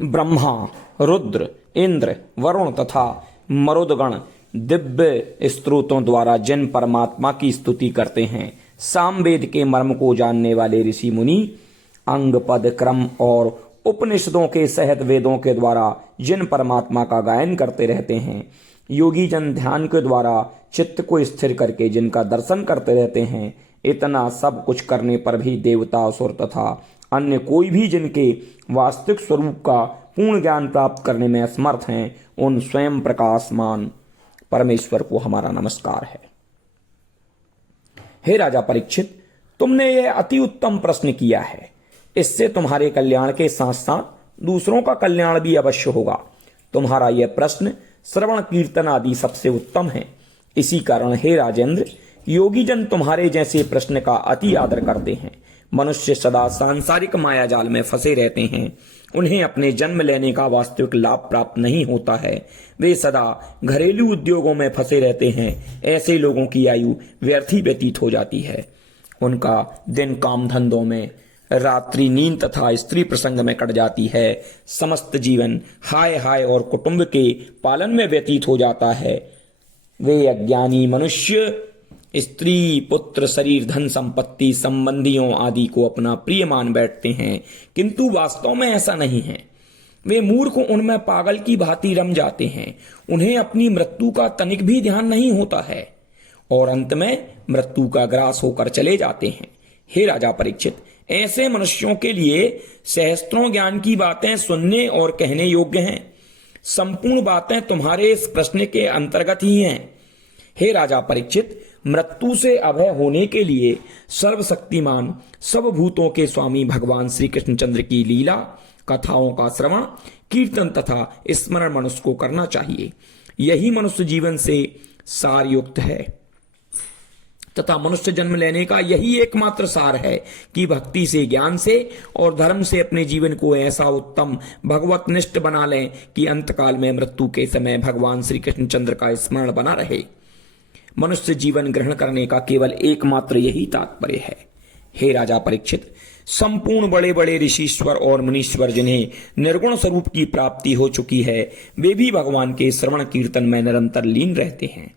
ब्रह्मा, रुद्र, इंद्र, वरुण तथा मरुदगण दिव्य स्तोत्रों द्वारा जिन परमात्मा की स्तुति करते हैं, सामवेद के मर्म को जानने वाले ऋषि मुनि अंग पद क्रम और उपनिषदों के सहित वेदों के द्वारा जिन परमात्मा का गायन करते रहते हैं, योगी जन ध्यान के द्वारा चित्त को स्थिर करके जिनका दर्शन करते रहते हैं, इतना सब कुछ करने पर भी देवता, असुर तथा अन्य कोई भी जिनके वास्तविक स्वरूप का पूर्ण ज्ञान प्राप्त करने में असमर्थ हैं, उन स्वयं प्रकाशमान परमेश्वर को हमारा नमस्कार है। हे राजा परीक्षित, तुमने यह अति उत्तम प्रश्न किया है। इससे तुम्हारे कल्याण के साथ साथ दूसरों का कल्याण भी अवश्य होगा। तुम्हारा यह प्रश्न श्रवण कीर्तन आदि सबसे उत्तम है। इसी कारण हे राजेंद्र, योगी जन तुम्हारे जैसे प्रश्न का अति आदर करते हैं। मनुष्य सदा सांसारिक माया जाल में फंसे रहते हैं। उन्हें अपने जन्म लेने का वास्तविक लाभ प्राप्त नहीं होता है। वे सदा घरेलू उद्योगों में फंसे रहते हैं। ऐसे लोगों की आयु व्यर्थ ही व्यतीत हो जाती है। उनका दिन काम धंधों में, रात्रि नींद तथा स्त्री प्रसंग में कट जाती है। समस्त जीवन हाय हाय और कुटुंब के पालन में व्यतीत हो जाता है। वे अज्ञानी मनुष्य स्त्री, पुत्र, शरीर, धन संपत्ति, संबंधियों आदि को अपना प्रिय मान बैठते हैं, किंतु वास्तव में ऐसा नहीं है। वे मूर्ख उनमें पागल की भांति रम जाते हैं। उन्हें अपनी मृत्यु का तनिक भी ध्यान नहीं होता है और अंत में मृत्यु का ग्रास होकर चले जाते हैं। हे राजा परीक्षित, ऐसे मनुष्यों के लिए सहस्त्रों ज्ञान की बातें सुनने और कहने योग्य हैं। संपूर्ण बातें तुम्हारे इस प्रश्न के अंतर्गत ही हैं। हे राजा परीक्षित, मृत्यु से अभय होने के लिए सर्वशक्तिमान सब भूतों के स्वामी भगवान श्री कृष्णचंद्र की लीला कथाओं का श्रवण, कीर्तन तथा स्मरण मनुष्य को करना चाहिए। यही मनुष्य जीवन से सार युक्त है तथा मनुष्य जन्म लेने का यही एकमात्र सार है कि भक्ति से, ज्ञान से और धर्म से अपने जीवन को ऐसा उत्तम भगवत निष्ठ बना लें कि अंतकाल में मृत्यु के समय भगवान श्री कृष्णचंद्र का स्मरण बना रहे। मनुष्य जीवन ग्रहण करने का केवल एकमात्र यही तात्पर्य है। हे राजा परीक्षित, संपूर्ण बड़े बड़े ऋषीश्वर और मुनीश्वर जिन्हें निर्गुण स्वरूप की प्राप्ति हो चुकी है, वे भी भगवान के श्रवण कीर्तन में निरंतर लीन रहते हैं।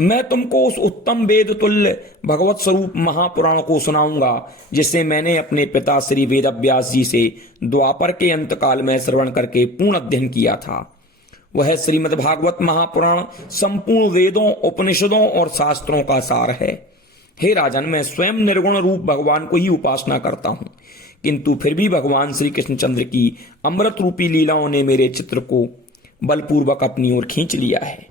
मैं तुमको उस उत्तम वेद तुल्य भगवत स्वरूप महापुराण को सुनाऊंगा जिसे मैंने अपने पिता श्री वेदव्यास जी से द्वापर के अंतकाल में श्रवण करके पूर्ण अध्ययन किया था। वह श्रीमद् भागवत महापुराण संपूर्ण वेदों, उपनिषदों और शास्त्रों का सार है। हे राजन, मैं स्वयं निर्गुण रूप भगवान को ही उपासना करता हूँ, किंतु फिर भी भगवान श्री कृष्णचंद्र की अमृत रूपी लीलाओं ने मेरे चित्र को बलपूर्वक अपनी ओर खींच लिया है।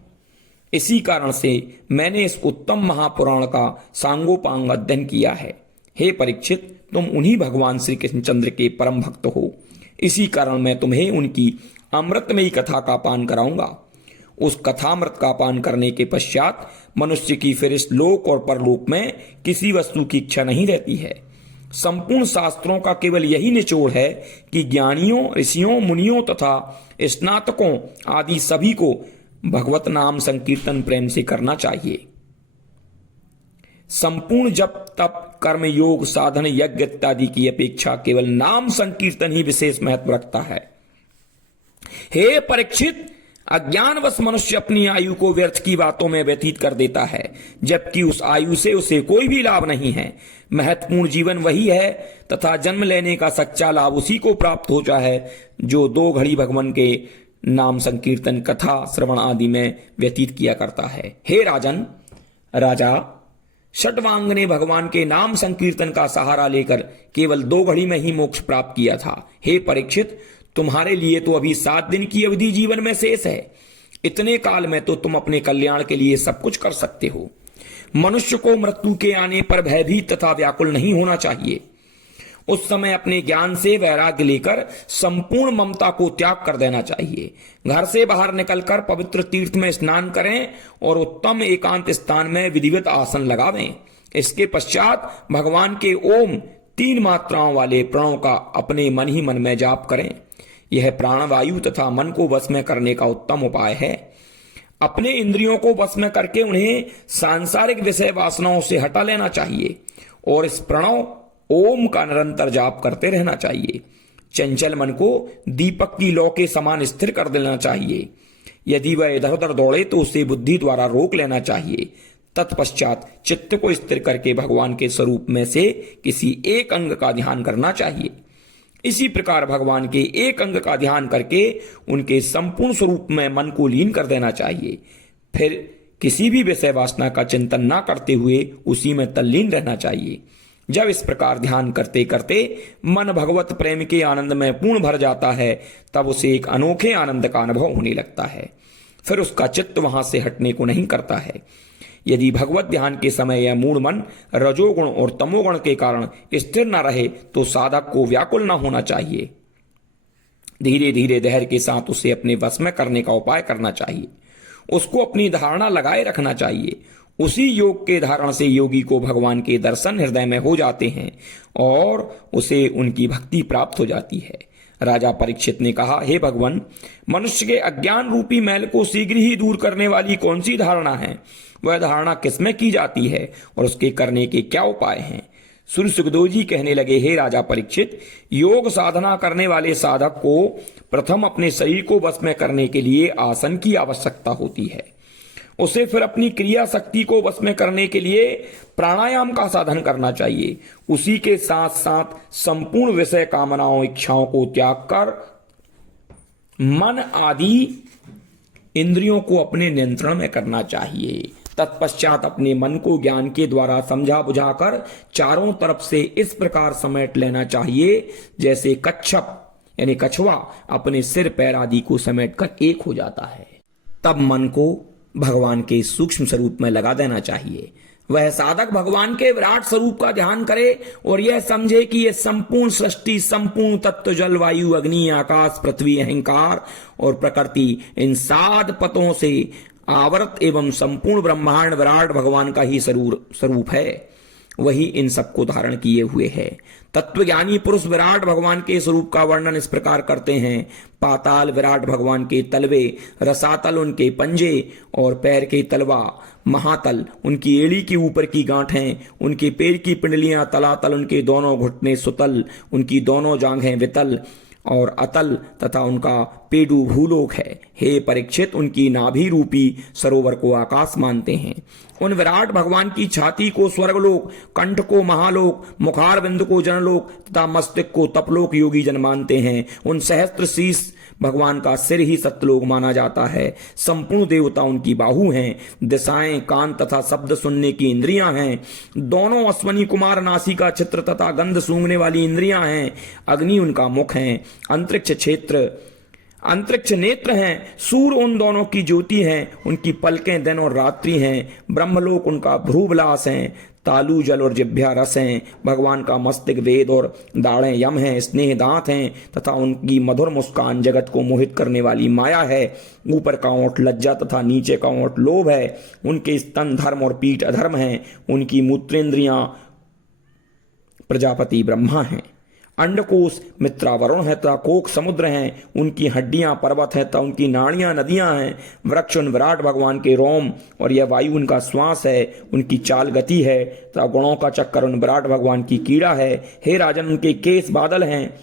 इसी कारण से मैंने इस उत्तम महापुराण का सांगोपांग अध्ययन किया है। हे परीक्षित, तुम उन्हीं भगवान श्री कृष्णचंद्र के परम भक्त हो। इसी कारण मैं तुम्हें उनकी अमृतमयी कथा का पान कराऊंगा। उस कथामृत का पान करने के पश्चात मनुष्य की फिर इस लोक और परलोक में किसी वस्तु की इच्छा नहीं रहती है। संपूर्ण शास्त्रों का केवल यही निचोड़ है कि ज्ञानियों, ऋषियों, मुनियों तथा स्नातकों आदि सभी को भगवत नाम संकीर्तन प्रेम से करना चाहिए। संपूर्ण जप, तप, कर्म, योग, साधन, यज्ञ इत्यादि की अपेक्षा केवल नाम संकीर्तन ही विशेष महत्व रखता है। हे परीक्षित, अज्ञानवश मनुष्य अपनी आयु को व्यर्थ की बातों में व्यतीत कर देता है, जबकि उस आयु से उसे कोई भी लाभ नहीं है। महत्वपूर्ण जीवन वही है तथा जन्म लेने का सच्चा लाभ उसी को प्राप्त होता है जो 2 घड़ी भगवान के नाम संकीर्तन, कथा श्रवण आदि में व्यतीत किया करता है। हे राजन, राजा षटवांग ने भगवान के नाम संकीर्तन का सहारा लेकर केवल 2 घड़ी में ही मोक्ष प्राप्त किया था। हे परीक्षित, तुम्हारे लिए तो अभी 7 दिन की अवधि जीवन में शेष है। इतने काल में तो तुम अपने कल्याण के लिए सब कुछ कर सकते हो। मनुष्य को मृत्यु के आने पर भयभीत तथा व्याकुल नहीं होना चाहिए। उस समय अपने ज्ञान से वैराग्य लेकर संपूर्ण ममता को त्याग कर देना चाहिए। घर से बाहर निकलकर पवित्र तीर्थ में स्नान करें और उत्तम एकांत स्थान में विधिवत आसन लगावें। इसके पश्चात भगवान के ओम 3 मात्राओं वाले प्रणव का अपने मन ही मन में जाप करें। यह प्राणवायु तथा मन को वश में करने का उत्तम उपाय है। अपने इंद्रियों को वश में करके उन्हें सांसारिक विषय वासनाओं से हटा लेना चाहिए और इस प्रणव ओम का निरंतर जाप करते रहना चाहिए। चंचल मन को दीपक की लौ के समान स्थिर कर देना चाहिए। यदि वह इधर उधर दौड़े तो उसे बुद्धि द्वारा रोक लेना चाहिए। तत्पश्चात चित्त को स्थिर करके भगवान के स्वरूप में से किसी एक अंग का ध्यान करना चाहिए। इसी प्रकार भगवान के एक अंग का ध्यान करके उनके संपूर्ण स्वरूप में मन को लीन कर देना चाहिए। फिर किसी भी विषय वासना का चिंतन न करते हुए उसी में तल्लीन रहना चाहिए। जब इस प्रकार ध्यान करते करते मन भगवत प्रेम के आनंद में पूर्ण भर जाता है, तब उसे एक अनोखे आनंद का अनुभव होने लगता है। फिर उसका चित्त वहां से हटने को नहीं करता है। यदि भगवत ध्यान के समय यह मूढ़ मन रजोगुण और तमोगुण के कारण स्थिर न रहे तो साधक को व्याकुल न होना चाहिए। धीरे धीरे धैर्य के साथ उसे अपने वश में करने का उपाय करना चाहिए। उसको अपनी धारणा लगाए रखना चाहिए। उसी योग के धारण से योगी को भगवान के दर्शन हृदय में हो जाते हैं और उसे उनकी भक्ति प्राप्त हो जाती है। राजा परीक्षित ने कहा, हे भगवान, मनुष्य के अज्ञान रूपी मैल को शीघ्र ही दूर करने वाली कौन सी धारणा है? वह धारणा किसमें की जाती है और उसके करने के क्या उपाय हैं? श्री सुखदेव जी कहने लगे, हे राजा परीक्षित, योग साधना करने वाले साधक को प्रथम अपने शरीर को वश में करने के लिए आसन की आवश्यकता होती है। उसे फिर अपनी क्रिया शक्ति को वश में करने के लिए प्राणायाम का साधन करना चाहिए। उसी के साथ साथ संपूर्ण विषय कामनाओं इच्छाओं को त्याग कर मन आदि इंद्रियों को अपने नियंत्रण में करना चाहिए। तत्पश्चात अपने मन को ज्ञान के द्वारा समझा बुझाकर चारों तरफ से इस प्रकार समेट लेना चाहिए जैसे कच्छप यानी कछुआ अपने सिर पैर आदि को समेटकर एक हो जाता है। तब मन को भगवान के सूक्ष्म स्वरूप में लगा देना चाहिए। वह साधक भगवान के विराट स्वरूप का ध्यान करे और यह समझे कि यह संपूर्ण सृष्टि, संपूर्ण तत्व, जल, वायु, अग्नि, आकाश, पृथ्वी, अहंकार और प्रकृति, इन 7 पतों से आवृत एवं संपूर्ण ब्रह्मांड विराट भगवान का ही स्वरूप है। वही इन सबको धारण किए हुए है। तत्वज्ञानी पुरुष विराट भगवान के स्वरूप का वर्णन इस प्रकार करते हैं। पाताल विराट भगवान के तलवे, रसातल उनके पंजे और पैर के तलवा, महातल उनकी एड़ी के ऊपर की गांठें, उनके पैर की पिंडलियां, तलातल उनके दोनों घुटने, सुतल उनकी दोनों जांघें, वितल और अतल तथा उनका पेडू भूलोक है। हे परीक्षित, उनकी नाभि रूपी सरोवर को आकाश मानते हैं। उन विराट भगवान की छाती को स्वर्गलोक, कंठ को महालोक, मुखार बिंदु को जनलोक तथा मस्तिष्क को तपलोक योगी जन मानते हैं। उन सहस्त्र शीश भगवान का सिर ही सतलोक माना जाता है। संपूर्ण देवता उनकी बाहु हैं। दिशाएं, कान तथा शब्द सुनने की इंद्रियां हैं। दोनों अश्वनी कुमार नासिका, चित्र तथा गंध सूंघने वाली इंद्रियां हैं। अग्नि उनका मुख है। अंतरिक्ष नेत्र हैं। सूर्य उन दोनों की ज्योति हैं। उनकी पलकें दिन और रात्रि हैं। ब्रह्मलोक उनका भ्रूविलास हैं। तालु जल और जिह्वा रस हैं। भगवान का मस्तिष्क वेद और दाढ़ें यम हैं। स्नेह दांत हैं तथा उनकी मधुर मुस्कान जगत को मोहित करने वाली माया है। ऊपर का ओंठ लज्जा तथा नीचे का ओंठ लोभ है। उनके स्तन धर्म और पीठ अधर्म हैं। उनकी मूत्रेंद्रियां प्रजापति ब्रह्मा हैं। अंडकोश मित्रा वरुण है तथा कोक समुद्र हैं। उनकी हड्डियां पर्वत है तथा उनकी नाड़ियां नदियां हैं। वृक्ष उन विराट भगवान के रोम और यह वायु उनका श्वास है। उनकी चाल गति है तथा गुणों का चक्कर उन विराट भगवान की कीड़ा है। हे राजन, उनके केस बादल हैं।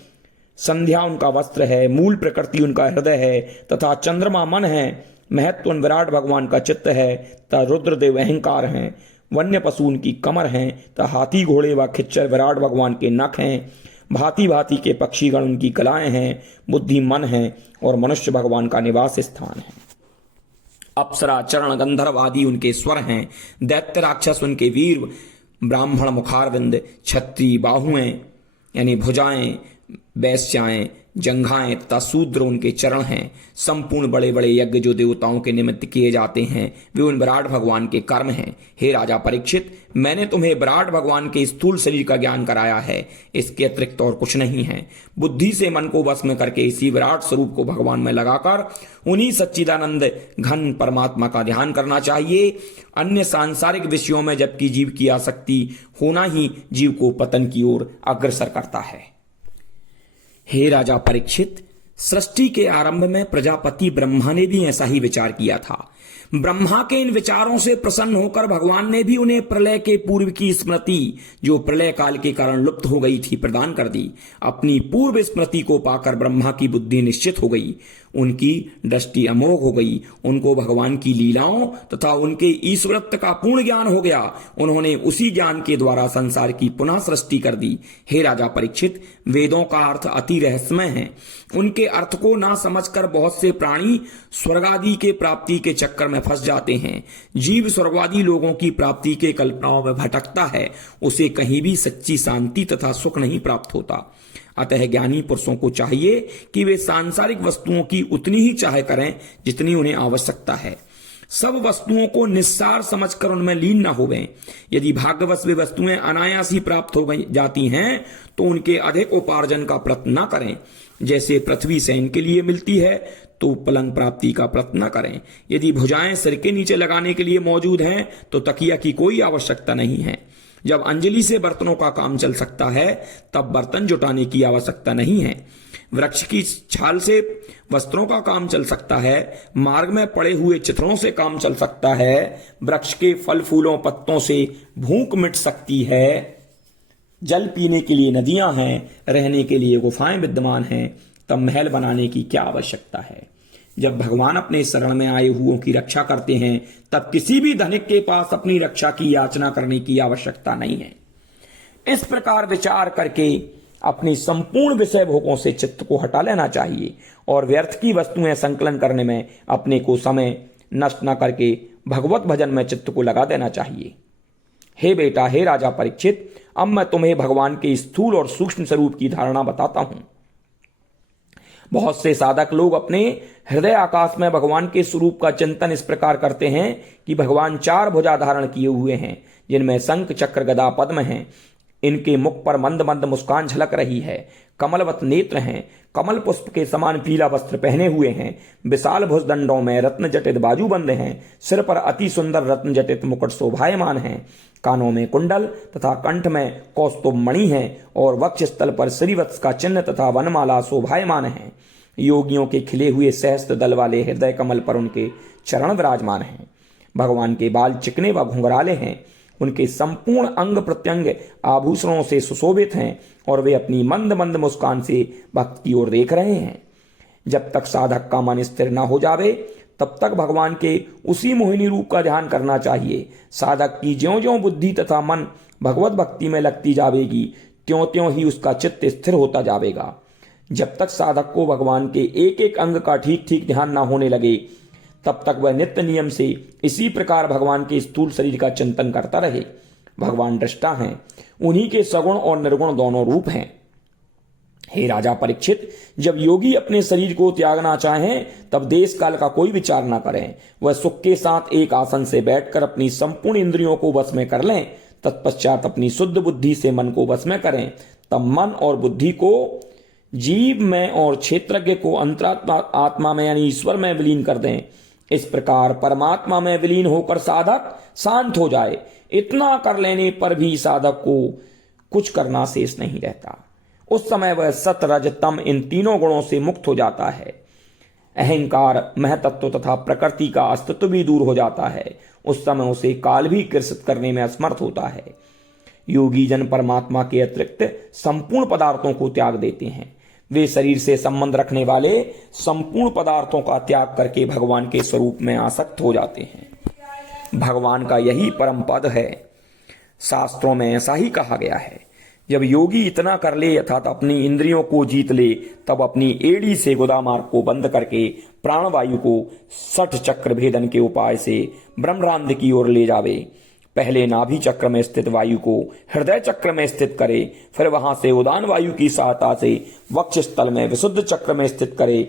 संध्या उनका वस्त्र है। मूल प्रकृति उनका हृदय है तथा चंद्रमा मन है। महत्व उन विराट भगवान का चित्त है तथा रुद्रदेव अहंकार हैं। वन्य पशु उनकी कमर हैं तथा हाथी घोड़े व खच्चर विराट भगवान के नख हैं। भांति भांति के पक्षीगण उनकी कलाएं हैं। बुद्धि मन है और मनुष्य भगवान का निवास स्थान है। अप्सरा, चरण, गंधर्व आदि उनके स्वर हैं। दैत्य राक्षस उनके वीर, ब्राह्मण मुखारविंद, क्षत्रिय बाहुएं यानी भुजाएं, वैश्याएं, जंघाएं तथा शूद्र उनके चरण हैं। संपूर्ण बड़े बड़े यज्ञ जो देवताओं के निमित्त किए जाते हैं वे उन विराट भगवान के कर्म हैं। हे राजा परीक्षित, मैंने तुम्हें विराट भगवान के स्थूल शरीर का ज्ञान कराया है। इसके अतिरिक्त और कुछ नहीं है। बुद्धि से मन को वश में करके इसी विराट स्वरूप को भगवान में लगाकर उन्हीं सच्चिदानंद घन परमात्मा का ध्यान करना चाहिए। अन्य सांसारिक विषयों में जबकि जीव की आसक्ति होना ही जीव को पतन की ओर अग्रसर करता है। हे राजा परीक्षित, सृष्टि के आरंभ में प्रजापति ब्रह्मा ने भी ऐसा ही विचार किया था। ब्रह्मा के इन विचारों से प्रसन्न होकर भगवान ने भी उन्हें प्रलय के पूर्व की स्मृति, जो प्रलय काल के कारण लुप्त हो गई थी, प्रदान कर दी। अपनी पूर्व स्मृति को पाकर ब्रह्मा की बुद्धि निश्चित हो गई, उनकी दृष्टि अमोघ हो गई, उनको भगवान की लीलाओं तथा उनके ईश्वरत्व का पूर्ण ज्ञान हो गया। उन्होंने उसी ज्ञान के द्वारा संसार की पुनः सृष्टि कर दी। हे राजा परीक्षित, वेदों का अर्थ अति रहस्यमय है। उनके अर्थ को ना समझकर बहुत से प्राणी स्वर्गादि के प्राप्ति के चक्कर में फंस जाते हैं। जीव स्वर्गवादी लोगों की प्राप्ति के कल्पनाओं में भटकता है, उसे कहीं भी सच्ची शांति तथा सुख नहीं प्राप्त होता। अतः ज्ञानी पुरुषों को चाहिए कि वे सांसारिक वस्तुओं की उतनी ही चाह करें जितनी उन्हें आवश्यकता है। सब वस्तुओं को निस्सार समझकर उनमें लीन न होवें। यदि भाग्यवश वे वस्तुएं अनायास ही प्राप्त हो जाती हैं तो उनके अधिक उपार्जन का प्रयत्न न करें। जैसे पृथ्वी शयन के लिए मिलती है तो पलंग प्राप्ति का प्रयत्न न करें। यदि भुजाएं सिर के नीचे लगाने के लिए मौजूद हैं तो तकिया की कोई आवश्यकता नहीं है। जब अंजलि से बर्तनों का काम चल सकता है तब बर्तन जुटाने की आवश्यकता नहीं है। वृक्ष की छाल से वस्त्रों का काम चल सकता है, मार्ग में पड़े हुए चिथड़ों से काम चल सकता है, वृक्ष के फल फूलों पत्तों से भूख मिट सकती है, जल पीने के लिए नदियां हैं, रहने के लिए गुफाएं विद्यमान हैं, तब महल बनाने की क्या आवश्यकता है। जब भगवान अपने शरण में आए हुओं की रक्षा करते हैं तब किसी भी धनिक के पास अपनी रक्षा की याचना करने की आवश्यकता नहीं है। इस प्रकार विचार करके अपनी संपूर्ण विषय भोगों से चित्त को हटा लेना चाहिए और व्यर्थ की वस्तुएं संकलन करने में अपने को समय नष्ट न करके भगवत भजन में चित्त को लगा देना चाहिए। हे बेटा, हे राजा परीक्षित, अब मैं तुम्हें भगवान के स्थूल और सूक्ष्म स्वरूप की धारणा बताता हूं। बहुत से साधक लोग अपने हृदय आकाश में भगवान के स्वरूप का चिंतन इस प्रकार करते हैं कि भगवान 4 भुजा धारण किए हुए हैं, जिनमें शंख चक्र गदा पद्म हैं। इनके मुख पर मंद मंद मुस्कान झलक रही है, कमलवत नेत्र हैं, कमल पुष्प के समान पीला वस्त्र पहने हुए हैं, विशाल भुजदंडों में रत्न जटित बाजूबंद हैं, सिर पर अति सुंदर रत्न जटित मुकुट शोभायमान हैं, कानों में कुंडल तथा कंठ में कौस्तुभ मणि है और वक्षस्थल पर श्रीवत्स का चिन्ह तथा वनमाला शोभायमान है। योगियों के खिले हुए सहस्त्र दल वाले हृदय कमल पर उनके चरण विराजमान हैं। भगवान के बाल चिकने व घुंघराले हैं, उनके संपूर्ण अंग प्रत्यंग आभूषणों से सुशोभित हैं और वे अपनी मंद मंद मुस्कान से भक्त की ओर देख रहे हैं। जब तक साधक का मन स्थिर न हो जावे तब तक भगवान के उसी मोहिनी रूप का ध्यान करना चाहिए। साधक की ज्यों ज्यों बुद्धि तथा मन भगवत भक्ति में लगती जावेगी त्यों त्यों ही उसका चित्त स्थिर होता जावेगा। जब तक साधक को भगवान के एक एक अंग का ठीक ठीक ध्यान न होने लगे तब तक वह नित्य नियम से इसी प्रकार भगवान के स्थूल शरीर का चिंतन करता रहे। भगवान दृष्टा हैं, उन्हीं के सगुण और निर्गुण दोनों रूप हैं। हे राजा परीक्षित, जब योगी अपने शरीर को त्यागना चाहें तब देश काल का कोई विचार न करें। वह सुख के साथ एक आसन से बैठकर अपनी संपूर्ण इंद्रियों को वश में कर लें। तत्पश्चात अपनी शुद्ध बुद्धि से मन को वश में करें। तब मन और बुद्धि को जीव में और क्षेत्रज्ञ को अंतरात्मा आत्मा में यानी ईश्वर में विलीन कर दें। इस प्रकार परमात्मा में विलीन होकर साधक शांत हो जाए। इतना कर लेने पर भी साधक को कुछ करना शेष नहीं रहता। उस समय वह सत रज तम इन तीनों गुणों से मुक्त हो जाता है। अहंकार, महतत्व तथा प्रकृति का अस्तित्व भी दूर हो जाता है। उस समय उसे काल भी कृषित करने में असमर्थ होता है। योगी जन परमात्मा के अतिरिक्त संपूर्ण पदार्थों को त्याग देते हैं। वे शरीर से संबंध रखने वाले संपूर्ण पदार्थों का त्याग करके भगवान के स्वरूप में आसक्त हो जाते हैं। भगवान का यही परम पद है। शास्त्रों में ऐसा ही कहा गया है। जब योगी इतना कर ले अर्थात अपनी इंद्रियों को जीत ले तब अपनी एड़ी से गुदामार्ग को बंद करके प्राणवायु को 60 चक्र भेदन के उपाय से ब्रह्मरांध की ओर ले जावे। पहले नाभि चक्र में स्थित वायु को हृदय चक्र में स्थित करे, फिर वहां से उदान वायु की सहायता से वक्ष स्थल में विशुद्ध चक्र में स्थित करे,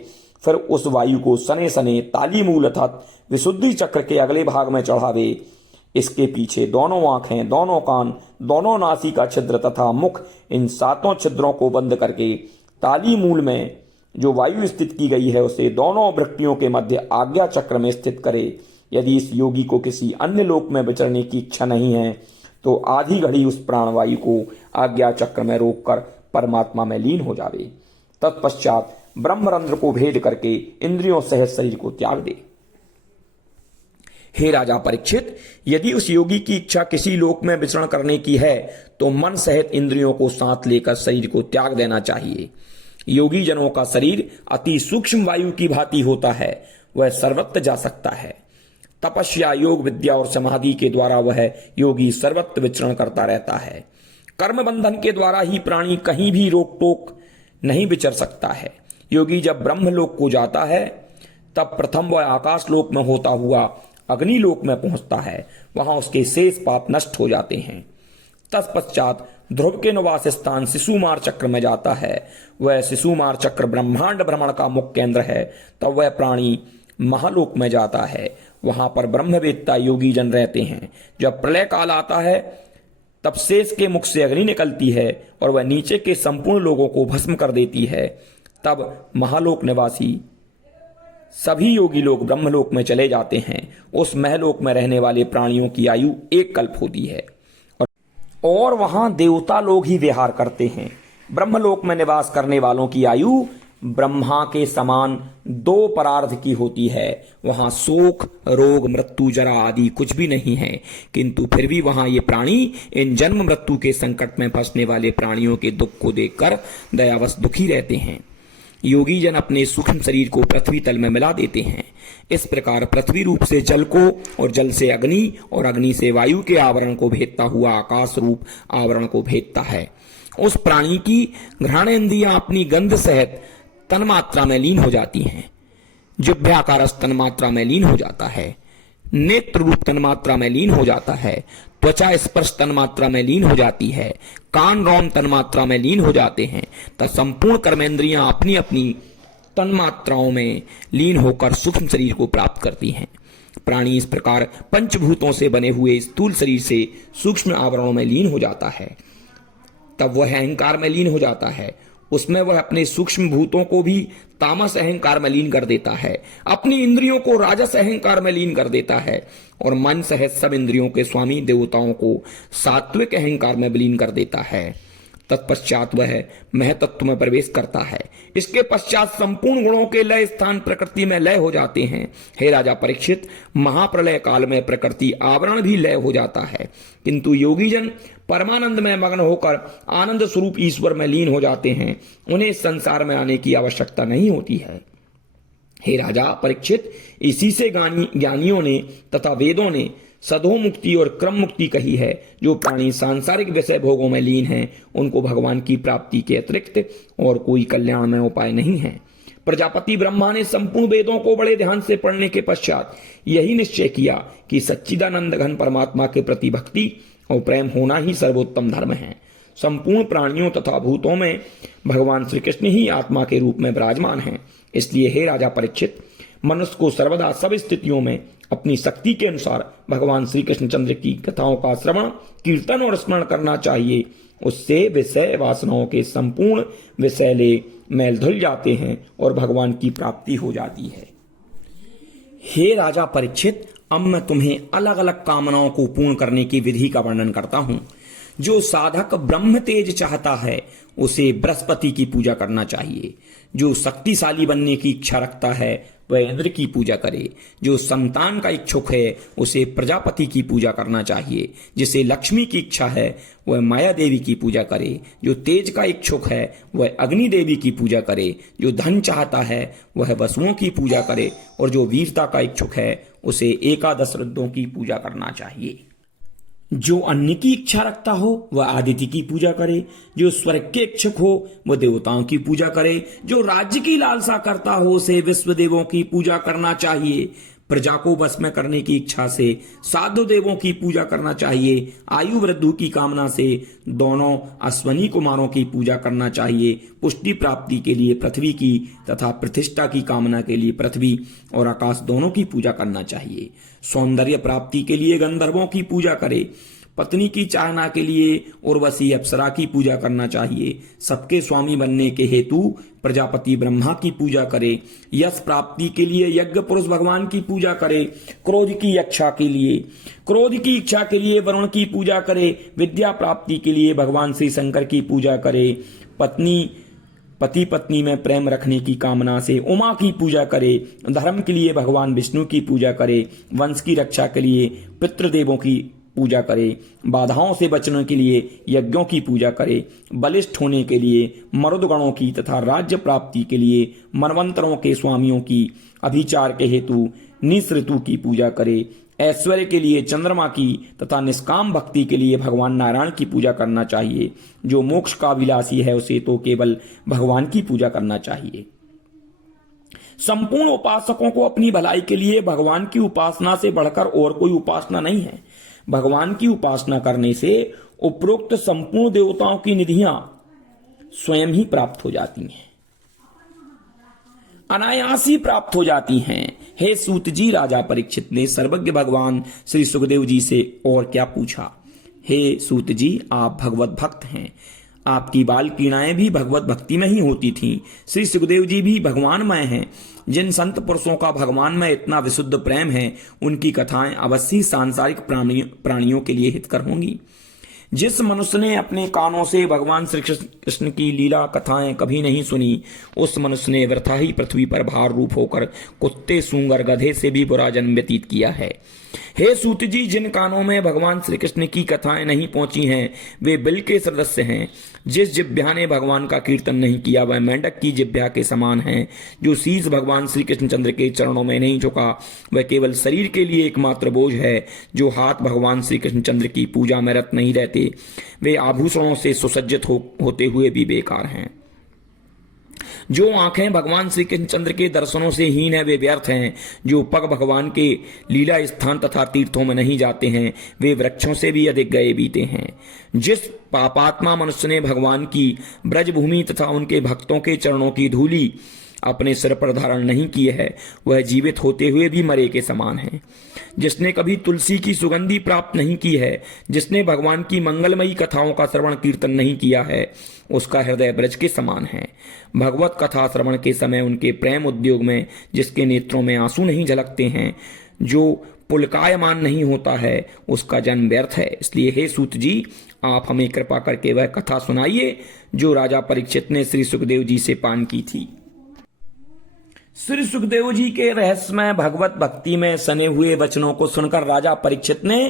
फिर उस वायु को सने सने ताली मूल अर्थात विशुद्धि चक्र के अगले भाग में चढ़ावे। इसके पीछे दोनों आंखें, दोनों कान, दोनों नासिका छिद्र तथा मुख, इन 7 छिद्रों को बंद करके ताली मूल में जो वायु स्थित की गई है उसे दोनों वृक्तियों के मध्य आज्ञा चक्र में स्थित करे। यदि इस योगी को किसी अन्य लोक में विचरने की इच्छा नहीं है तो आधी घड़ी उस प्राणवायु को आज्ञा चक्र में रोककर परमात्मा में लीन हो जावे। तत्पश्चात ब्रह्मरंध्र को भेद करके इंद्रियों सहित शरीर को त्याग दे। हे राजा परीक्षित, यदि उस योगी की इच्छा किसी लोक में विचरण करने की है तो मन सहित इंद्रियों को साथ लेकर शरीर को त्याग देना चाहिए। योगी जनों का शरीर अति सूक्ष्म वायु की भांति होता है, वह सर्वत्र जा सकता है। तपस्या, योग विद्या और समाधि के द्वारा वह योगी सर्वत्र विचरण करता रहता है। कर्म बंधन के द्वारा ही प्राणी कहीं भी रोक टोक नहीं विचर सकता है। योगी जब ब्रह्मलोक को जाता है तब प्रथम वह आकाश लोक में होता हुआ अग्निलोक में पहुंचता है। वहां उसके शेष पाप नष्ट हो जाते हैं। तत्पश्चात ध्रुव के निवास स्थान शिशुमार चक्र में जाता है। वह शिशुमार चक्र ब्रह्मांड भ्रमण का मुख्य केंद्र है। तब वह प्राणी महालोक में जाता है। वहां पर ब्रह्मवेत्ता योगी जन रहते हैं। जब प्रलय काल आता है तब शेष के मुख से अग्नि निकलती है और वह नीचे के संपूर्ण लोगों को भस्म कर देती है। तब महालोक निवासी सभी योगी लोग ब्रह्मलोक में चले जाते हैं। उस महलोक में रहने वाले प्राणियों की आयु एक कल्प होती है और वहां देवता लोग ही विहार करते हैं। ब्रह्मलोक में निवास करने वालों की आयु ब्रह्मा के समान 2 परार्ध की होती है। वहां शोक, रोग, मृत्यु, जरा आदि कुछ भी नहीं है, किंतु फिर भी वहां ये प्राणी इन जन्म मृत्यु के संकट में फंसने वाले प्राणियों के दुख को देखकर दयावश दुखी रहते हैं। योगी जन अपने सूक्ष्म शरीर को पृथ्वी तल में मिला देते हैं। इस प्रकार पृथ्वी रूप से जल को और जल से अग्नि और अग्नि से वायु के आवरण को भेदता हुआ आकाश रूप आवरण को भेदता है। उस प्राणी की घ्राणेन्द्रियां अपनी गंध सहित तन्मात्रा में लीन हो जाती हैं। जिह्वाकारस तन्मात्रा में लीन हो जाता है। नेत्र रूप तन्मात्रा में लीन हो जाता है। त्वचा स्पर्श तन्मात्रा में लीन हो जाती है। कान रोम तन्मात्रा में लीन हो जाते हैं। तब संपूर्ण कर्मेंद्रियां अपनी अपनी तन्मात्राओं में लीन होकर सूक्ष्म शरीर को प्राप्त करती हैं। प्राणी इस प्रकार पंचभूतों से बने हुए स्थूल शरीर से सूक्ष्म आवरणों में लीन हो जाता है। तब वह अहंकार में लीन हो जाता है। उसमें वह अपने सूक्ष्म भूतों को भी तामस अहंकार में लीन कर देता है, अपनी इंद्रियों को राजस अहंकार में लीन कर देता है और मन सहित सब इंद्रियों के स्वामी देवताओं को सात्विक अहंकार में विलीन कर देता है। तत्पश्चात वह महतत्व में प्रवेश करता है। इसके पश्चात संपूर्ण गुणों के लय स्थान प्रकृति में लय हो जाते हैं। हे राजा परीक्षित, महाप्रलय काल में प्रकृति आवरण भी लय हो जाता है, किंतु योगी जन परमानंद में मग्न होकर आनंद स्वरूप ईश्वर में लीन हो जाते हैं। उन्हें संसार में आने की आवश्यकता नहीं होती है। हे राजा परीक्षित, इसी से ज्ञानियों ने तथा वेदों ने सदो मुक्ति और क्रम मुक्ति कही है। जो प्राणी सांसारिक विषय भोगों में लीन हैं, उनको भगवान की प्राप्ति के अतिरिक्त और कोई कल्याण में उपाय नहीं है। प्रजापति ब्रह्मा ने संपूर्ण वेदों को बड़े ध्यान से पढ़ने के पश्चात यही निश्चय किया कि सच्चिदानंद घन परमात्मा के प्रति भक्ति और प्रेम होना ही सर्वोत्तम धर्म है। संपूर्ण प्राणियों तथा भूतों में भगवान श्री कृष्ण ही आत्मा के रूप में विराजमान हैं। इसलिए हे राजा परीक्षित, मनुष्य को सर्वदा सब स्थितियों में अपनी शक्ति के अनुसार भगवान श्री कृष्णचंद्र की कथाओं का श्रवण, कीर्तन और स्मरण करना चाहिए। उससे विषय वासनाओं के संपूर्ण विषैले मैल धुल जाते हैं और भगवान की प्राप्ति हो जाती है। हे राजा परीक्षित, अब मैं तुम्हें अलग अलग कामनाओं को पूर्ण करने की विधि का वर्णन करता हूं। जो साधक ब्रह्म तेज चाहता है उसे बृहस्पति की पूजा करना चाहिए। जो शक्तिशाली बनने की इच्छा रखता है वह इंद्र की पूजा करे। जो संतान का इच्छुक है उसे प्रजापति की पूजा करना चाहिए। जिसे लक्ष्मी की इच्छा है वह माया देवी की पूजा करे। जो तेज का इच्छुक है वह अग्नि देवी की पूजा करे। जो धन चाहता है वह वसुओं की पूजा करे और जो वीरता का इच्छुक है उसे एकादश रुद्रों की पूजा करना चाहिए। जो अन्न की इच्छा रखता हो वह आदित्य की पूजा करे। जो स्वर्ग के इच्छुक हो वह देवताओं की पूजा करे। जो राज्य की लालसा करता हो उसे विश्व देवों की पूजा करना चाहिए। प्रजा को बस में करने की इच्छा से साधु देवों की पूजा करना चाहिए। आयु वृद्धि की कामना से दोनों अश्वनी कुमारों की पूजा करना चाहिए। पुष्टि प्राप्ति के लिए पृथ्वी की तथा प्रतिष्ठा की कामना के लिए पृथ्वी और आकाश दोनों की पूजा करना चाहिए। सौंदर्य प्राप्ति के लिए गंधर्वों की पूजा करे। पत्नी की चाहना के लिए उर्वशी अप्सरा की पूजा करना चाहिए। सबके स्वामी बनने के हेतु प्रजापति ब्रह्मा की पूजा करे। यश प्राप्ति के लिए यज्ञ पुरुष भगवान की पूजा करे। क्रोध की इच्छा के लिए वरुण की पूजा करे। विद्या प्राप्ति के लिए भगवान श्री शंकर की पूजा करे। पत्नी पति पत्नी में प्रेम रखने की कामना से उमा की पूजा करे, धर्म के लिए भगवान विष्णु की पूजा करे, वंश की रक्षा के लिए पितृदेवों की पूजा करे, बाधाओं से बचने के लिए यज्ञों की पूजा करे, बलिष्ठ होने के लिए मरुदगणों की तथा राज्य प्राप्ति के लिए मनवंतरों के स्वामियों की, अभिचार के हेतु निस ऋतु की पूजा करे, ऐश्वर्य के लिए चंद्रमा की तथा निष्काम भक्ति के लिए भगवान नारायण की पूजा करना चाहिए। जो मोक्ष का अभिलाषी है उसे तो केवल भगवान की पूजा करना चाहिए। संपूर्ण उपासकों को अपनी भलाई के लिए भगवान की उपासना से बढ़कर और कोई उपासना नहीं है। भगवान की उपासना करने से उपरोक्त संपूर्ण देवताओं की निधियां स्वयं ही प्राप्त हो जाती हैं, अनायास ही प्राप्त हो जाती हैं। हे सूत जी, राजा परीक्षित ने सर्वज्ञ भगवान श्री सुखदेव जी से और क्या पूछा। हे सूत जी, आप भगवत भक्त हैं, आपकी बाल क्रीड़ाएं भी भगवत भक्ति में ही होती थीं। श्री सुखदेव जी भी भगवानमय हैं। जिन संत पुरुषों का भगवान में इतना विशुद्ध प्रेम है, उनकी कथाएं अवश्य सांसारिक प्राणियों के लिए हितकर होंगी। जिस मनुष्य ने अपने कानों से भगवान श्री कृष्ण की लीला कथाएं कभी नहीं सुनी, उस मनुष्य ने व्यर्थ ही पृथ्वी पर भार रूप होकर कुत्ते, सूंगर, गधे से भी बुरा जन्म व्यतीत किया है। हे सूत जी, जिन कानों में भगवान श्री कृष्ण की कथाएं नहीं पहुंची हैं, वे बिल के सदस्य हैं। जिस जिह्वा ने भगवान का कीर्तन नहीं किया, वह मेंढक की जिह्वा के समान है। जो शीश भगवान श्री कृष्णचंद्र के चरणों में नहीं झुका, वह केवल शरीर के लिए एकमात्र बोझ है। जो हाथ भगवान श्री कृष्णचंद्र की पूजा में रत नहीं रहते, वे आभूषणों से सुसज्जित होते हुए भी बेकार हैं। जो आंखें भगवान श्री कृष्णचंद्र के दर्शनों से हीन है, वे व्यर्थ हैं। जो पग भगवान के लीला स्थान तथा तीर्थों में नहीं जाते हैं, वे वृक्षों से भी अधिक गए बीते हैं। जिस पापात्मा मनुष्य ने भगवान की ब्रजभूमि तथा उनके भक्तों के चरणों की धूलि अपने सिर पर धारण नहीं की है, वह जीवित होते हुए भी मरे के समान है। जिसने कभी तुलसी की सुगंधि प्राप्त नहीं की है, जिसने भगवान की मंगलमयी कथाओं का श्रवण कीर्तन नहीं किया है, उसका हृदय ब्रज के समान है। भगवत कथा श्रवण के समय उनके प्रेम उद्योग में जिसके नेत्रों में आंसू नहीं झलकते हैं, जो पुलकायमान नहीं होता है, उसका जन्म व्यर्थ है। इसलिए हे सूत जी, आप हमें कृपा करके वह कथा सुनाइए जो राजा परीक्षित ने श्री सुखदेव जी से पान की थी। श्री सुखदेव जी के रहस्यमय भगवत भक्ति में सने हुए वचनों को सुनकर राजा परीक्षित ने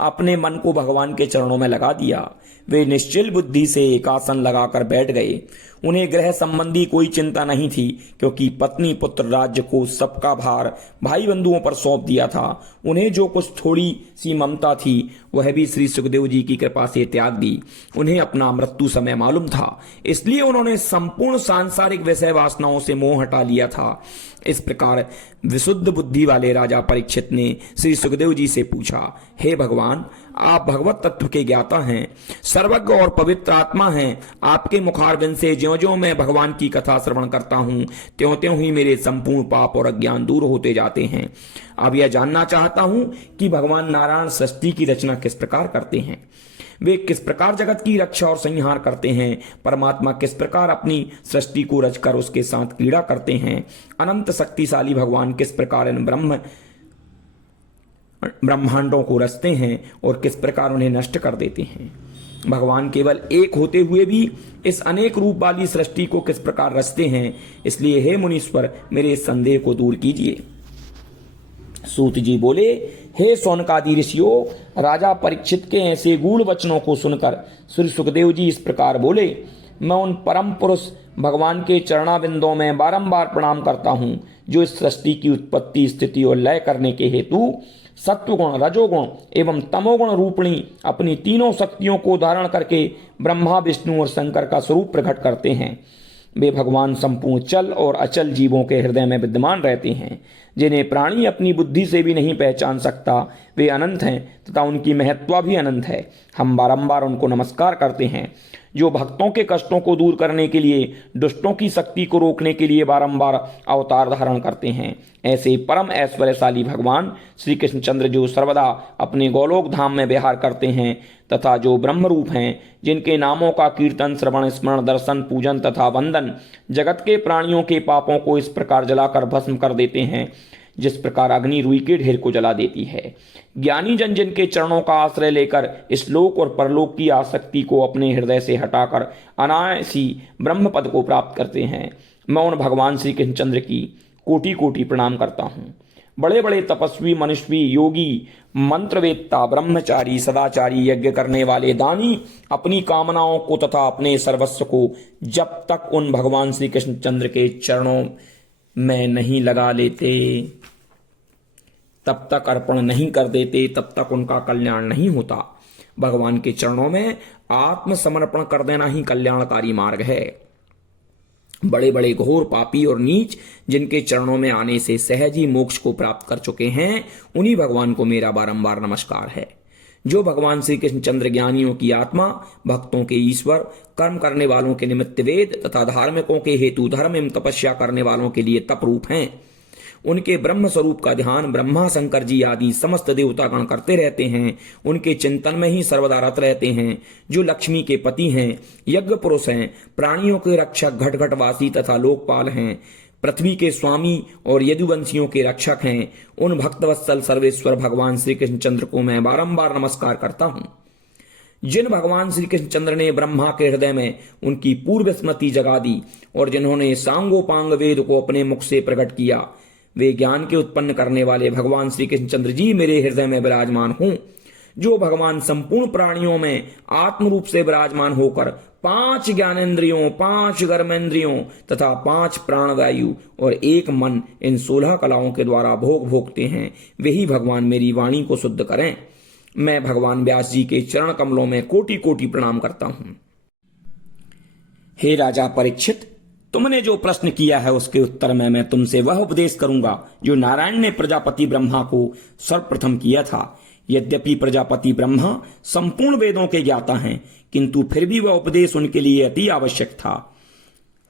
अपने मन को भगवान के चरणों में लगा दिया। वे निश्चल बुद्धि से एक आसन लगाकर बैठ गए। उन्हें ग्रह संबंधी कोई चिंता नहीं थी, क्योंकि पत्नी, पुत्र, राज्य को सबका भार भाई बंधुओं पर सौंप दिया था। उन्हें जो कुछ थोड़ी सी ममता थी, वह भी श्री सुखदेव जी की कृपा से त्याग दी। उन्हें अपना मृत्यु समय मालूम था, इसलिए उन्होंने संपूर्ण सांसारिक विषय वासनाओं से मोह हटा लिया था। इस प्रकार विशुद्ध बुद्धि वाले राजा परीक्षित ने श्री सुखदेव जी से पूछा, हे भगवान, आप भगवत तत्व के ज्ञाता हैं, सर्वज्ञ और पवित्र आत्मा हैं। आपके मुखारबिंद से ज्यों ज्यों मैं भगवान की कथा श्रवण करता हूं, त्यों त्यों ही मेरे संपूर्ण पाप और अज्ञान दूर होते जाते हैं। अब यह जानना चाहता हूं कि भगवान नारायण सृष्टि की रचना किस प्रकार करते हैं, वे किस प्रकार जगत की रक्षा और संहार करते हैं, परमात्मा किस प्रकार अपनी सृष्टि को रचकर उसके साथ क्रीड़ा करते हैं, अनंत शक्तिशाली भगवान किस प्रकार इन ब्रह्मांडों को रचते हैं और किस प्रकार उन्हें नष्ट कर देते हैं। भगवान केवल एक होते हुए भी इस अनेक रूप वाली सृष्टि को किस प्रकार रचते हैं। इसलिए हे मुनीश्वर, मेरे इस संदेह को दूर कीजिए। सूत जी बोले, हे सौनकादि ऋषियों, राजा परीक्षित के ऐसे गूढ़ वचनों को सुनकर श्री सुखदेव जी इस प्रकार बोले, मैं उन परम पुरुष भगवान के चरणाबिंदों में बारंबार प्रणाम करता हूं, जो इस सृष्टि की उत्पत्ति, स्थिति और लय करने के हेतु सत्वगुण, रजोगुण एवं तमोगुण रूपणी अपनी तीनों शक्तियों को धारण करके ब्रह्मा, विष्णु और शंकर का स्वरूप प्रकट करते हैं। वे भगवान संपूर्ण चल और अचल जीवों के हृदय में विद्यमान रहते हैं, जिन्हें प्राणी अपनी बुद्धि से भी नहीं पहचान सकता। वे अनंत हैं तथा उनकी महत्ता भी अनंत है। हम बारंबार उनको नमस्कार करते हैं, जो भक्तों के कष्टों को दूर करने के लिए, दुष्टों की शक्ति को रोकने के लिए बारंबार अवतार धारण करते हैं। ऐसे परम ऐश्वर्यशाली भगवान श्री कृष्णचंद्र, जो सर्वदा अपने गोलोक धाम में विहार करते हैं तथा जो ब्रह्म रूप हैं, जिनके नामों का कीर्तन, श्रवण, स्मरण, दर्शन, पूजन तथा वंदन जगत के प्राणियों के पापों को इस प्रकार जलाकर भस्म कर देते हैं, जिस प्रकार अग्नि रुई के ढेर को जला देती है। ज्ञानी जन जिनके चरणों का आश्रय लेकर इस लोक और परलोक की आसक्ति को अपने हृदय से हटाकर अनायासी ब्रह्म पद को प्राप्त करते हैं, मैं उन भगवान श्री कृष्णचंद्र की कोटि कोटि प्रणाम करता हूँ। बड़े बड़े तपस्वी, मनुष्वी, योगी, मंत्रवेत्ता, ब्रह्मचारी, सदाचारी, यज्ञ करने वाले, दानी अपनी कामनाओं को तथा अपने सर्वस्व को जब तक उन भगवान श्री कृष्णचंद्र के चरणों में नहीं लगा लेते, तब तक अर्पण नहीं कर देते, तब तक उनका कल्याण नहीं होता। भगवान के चरणों में आत्मसमर्पण कर देना ही कल्याणकारी मार्ग है। बड़े बड़े घोर पापी और नीच जिनके चरणों में आने से सहज ही मोक्ष को प्राप्त कर चुके हैं, उन्हीं भगवान को मेरा बारंबार नमस्कार है। जो भगवान श्री कृष्णचंद्र ज्ञानियों की आत्मा, भक्तों के ईश्वर, कर्म करने वालों के निमित्त वेद तथा धार्मिकों के हेतु धर्म एवं तपस्या करने वालों के लिए तप रूप हैं, उनके ब्रह्म स्वरूप का ध्यान ब्रह्मा, शंकर जी आदि समस्त देवतागण करते रहते हैं। उनके चिंतन में ही सर्वदा रत रहते हैं। जो लक्ष्मी के पति हैं, यज्ञ पुरुष हैं, प्राणियों के रक्षक, घट घटवासी तथा लोकपाल हैं, पृथ्वी के स्वामी और यदुवंशियों के रक्षक हैं, उन भक्तवत्सल सर्वेश्वर भगवान श्री कृष्णचंद्र को मैं बारंबार नमस्कार करता हूँ। जिन भगवान श्री कृष्णचंद्र ने ब्रह्मा के हृदय में उनकी पूर्व स्मृति जगा दी और जिन्होंने सांगोपांग वेद को अपने मुख से प्रकट किया, वे ज्ञान के उत्पन्न करने वाले भगवान श्री कृष्णचंद्र जी मेरे हृदय में विराजमान हूं। जो भगवान संपूर्ण प्राणियों में आत्म रूप से विराजमान होकर 5 ज्ञानेन्द्रियों, 5 कर्मेंद्रियों तथा 5 प्राणवायु और 1 मन, इन 16 कलाओं के द्वारा भोग भोगते हैं, वही भगवान मेरी वाणी को शुद्ध करें। मैं भगवान व्यास जी के चरण कमलों में कोटि कोटि प्रणाम करता हूं। हे राजा परीक्षित, तुमने जो प्रश्न किया है उसके उत्तर में मैं तुमसे वह उपदेश करूंगा जो नारायण ने प्रजापति ब्रह्मा को सर्वप्रथम किया था। यद्यपि प्रजापति ब्रह्मा संपूर्ण वेदों के ज्ञाता हैं, किंतु फिर भी वह उपदेश उनके लिए अति आवश्यक था।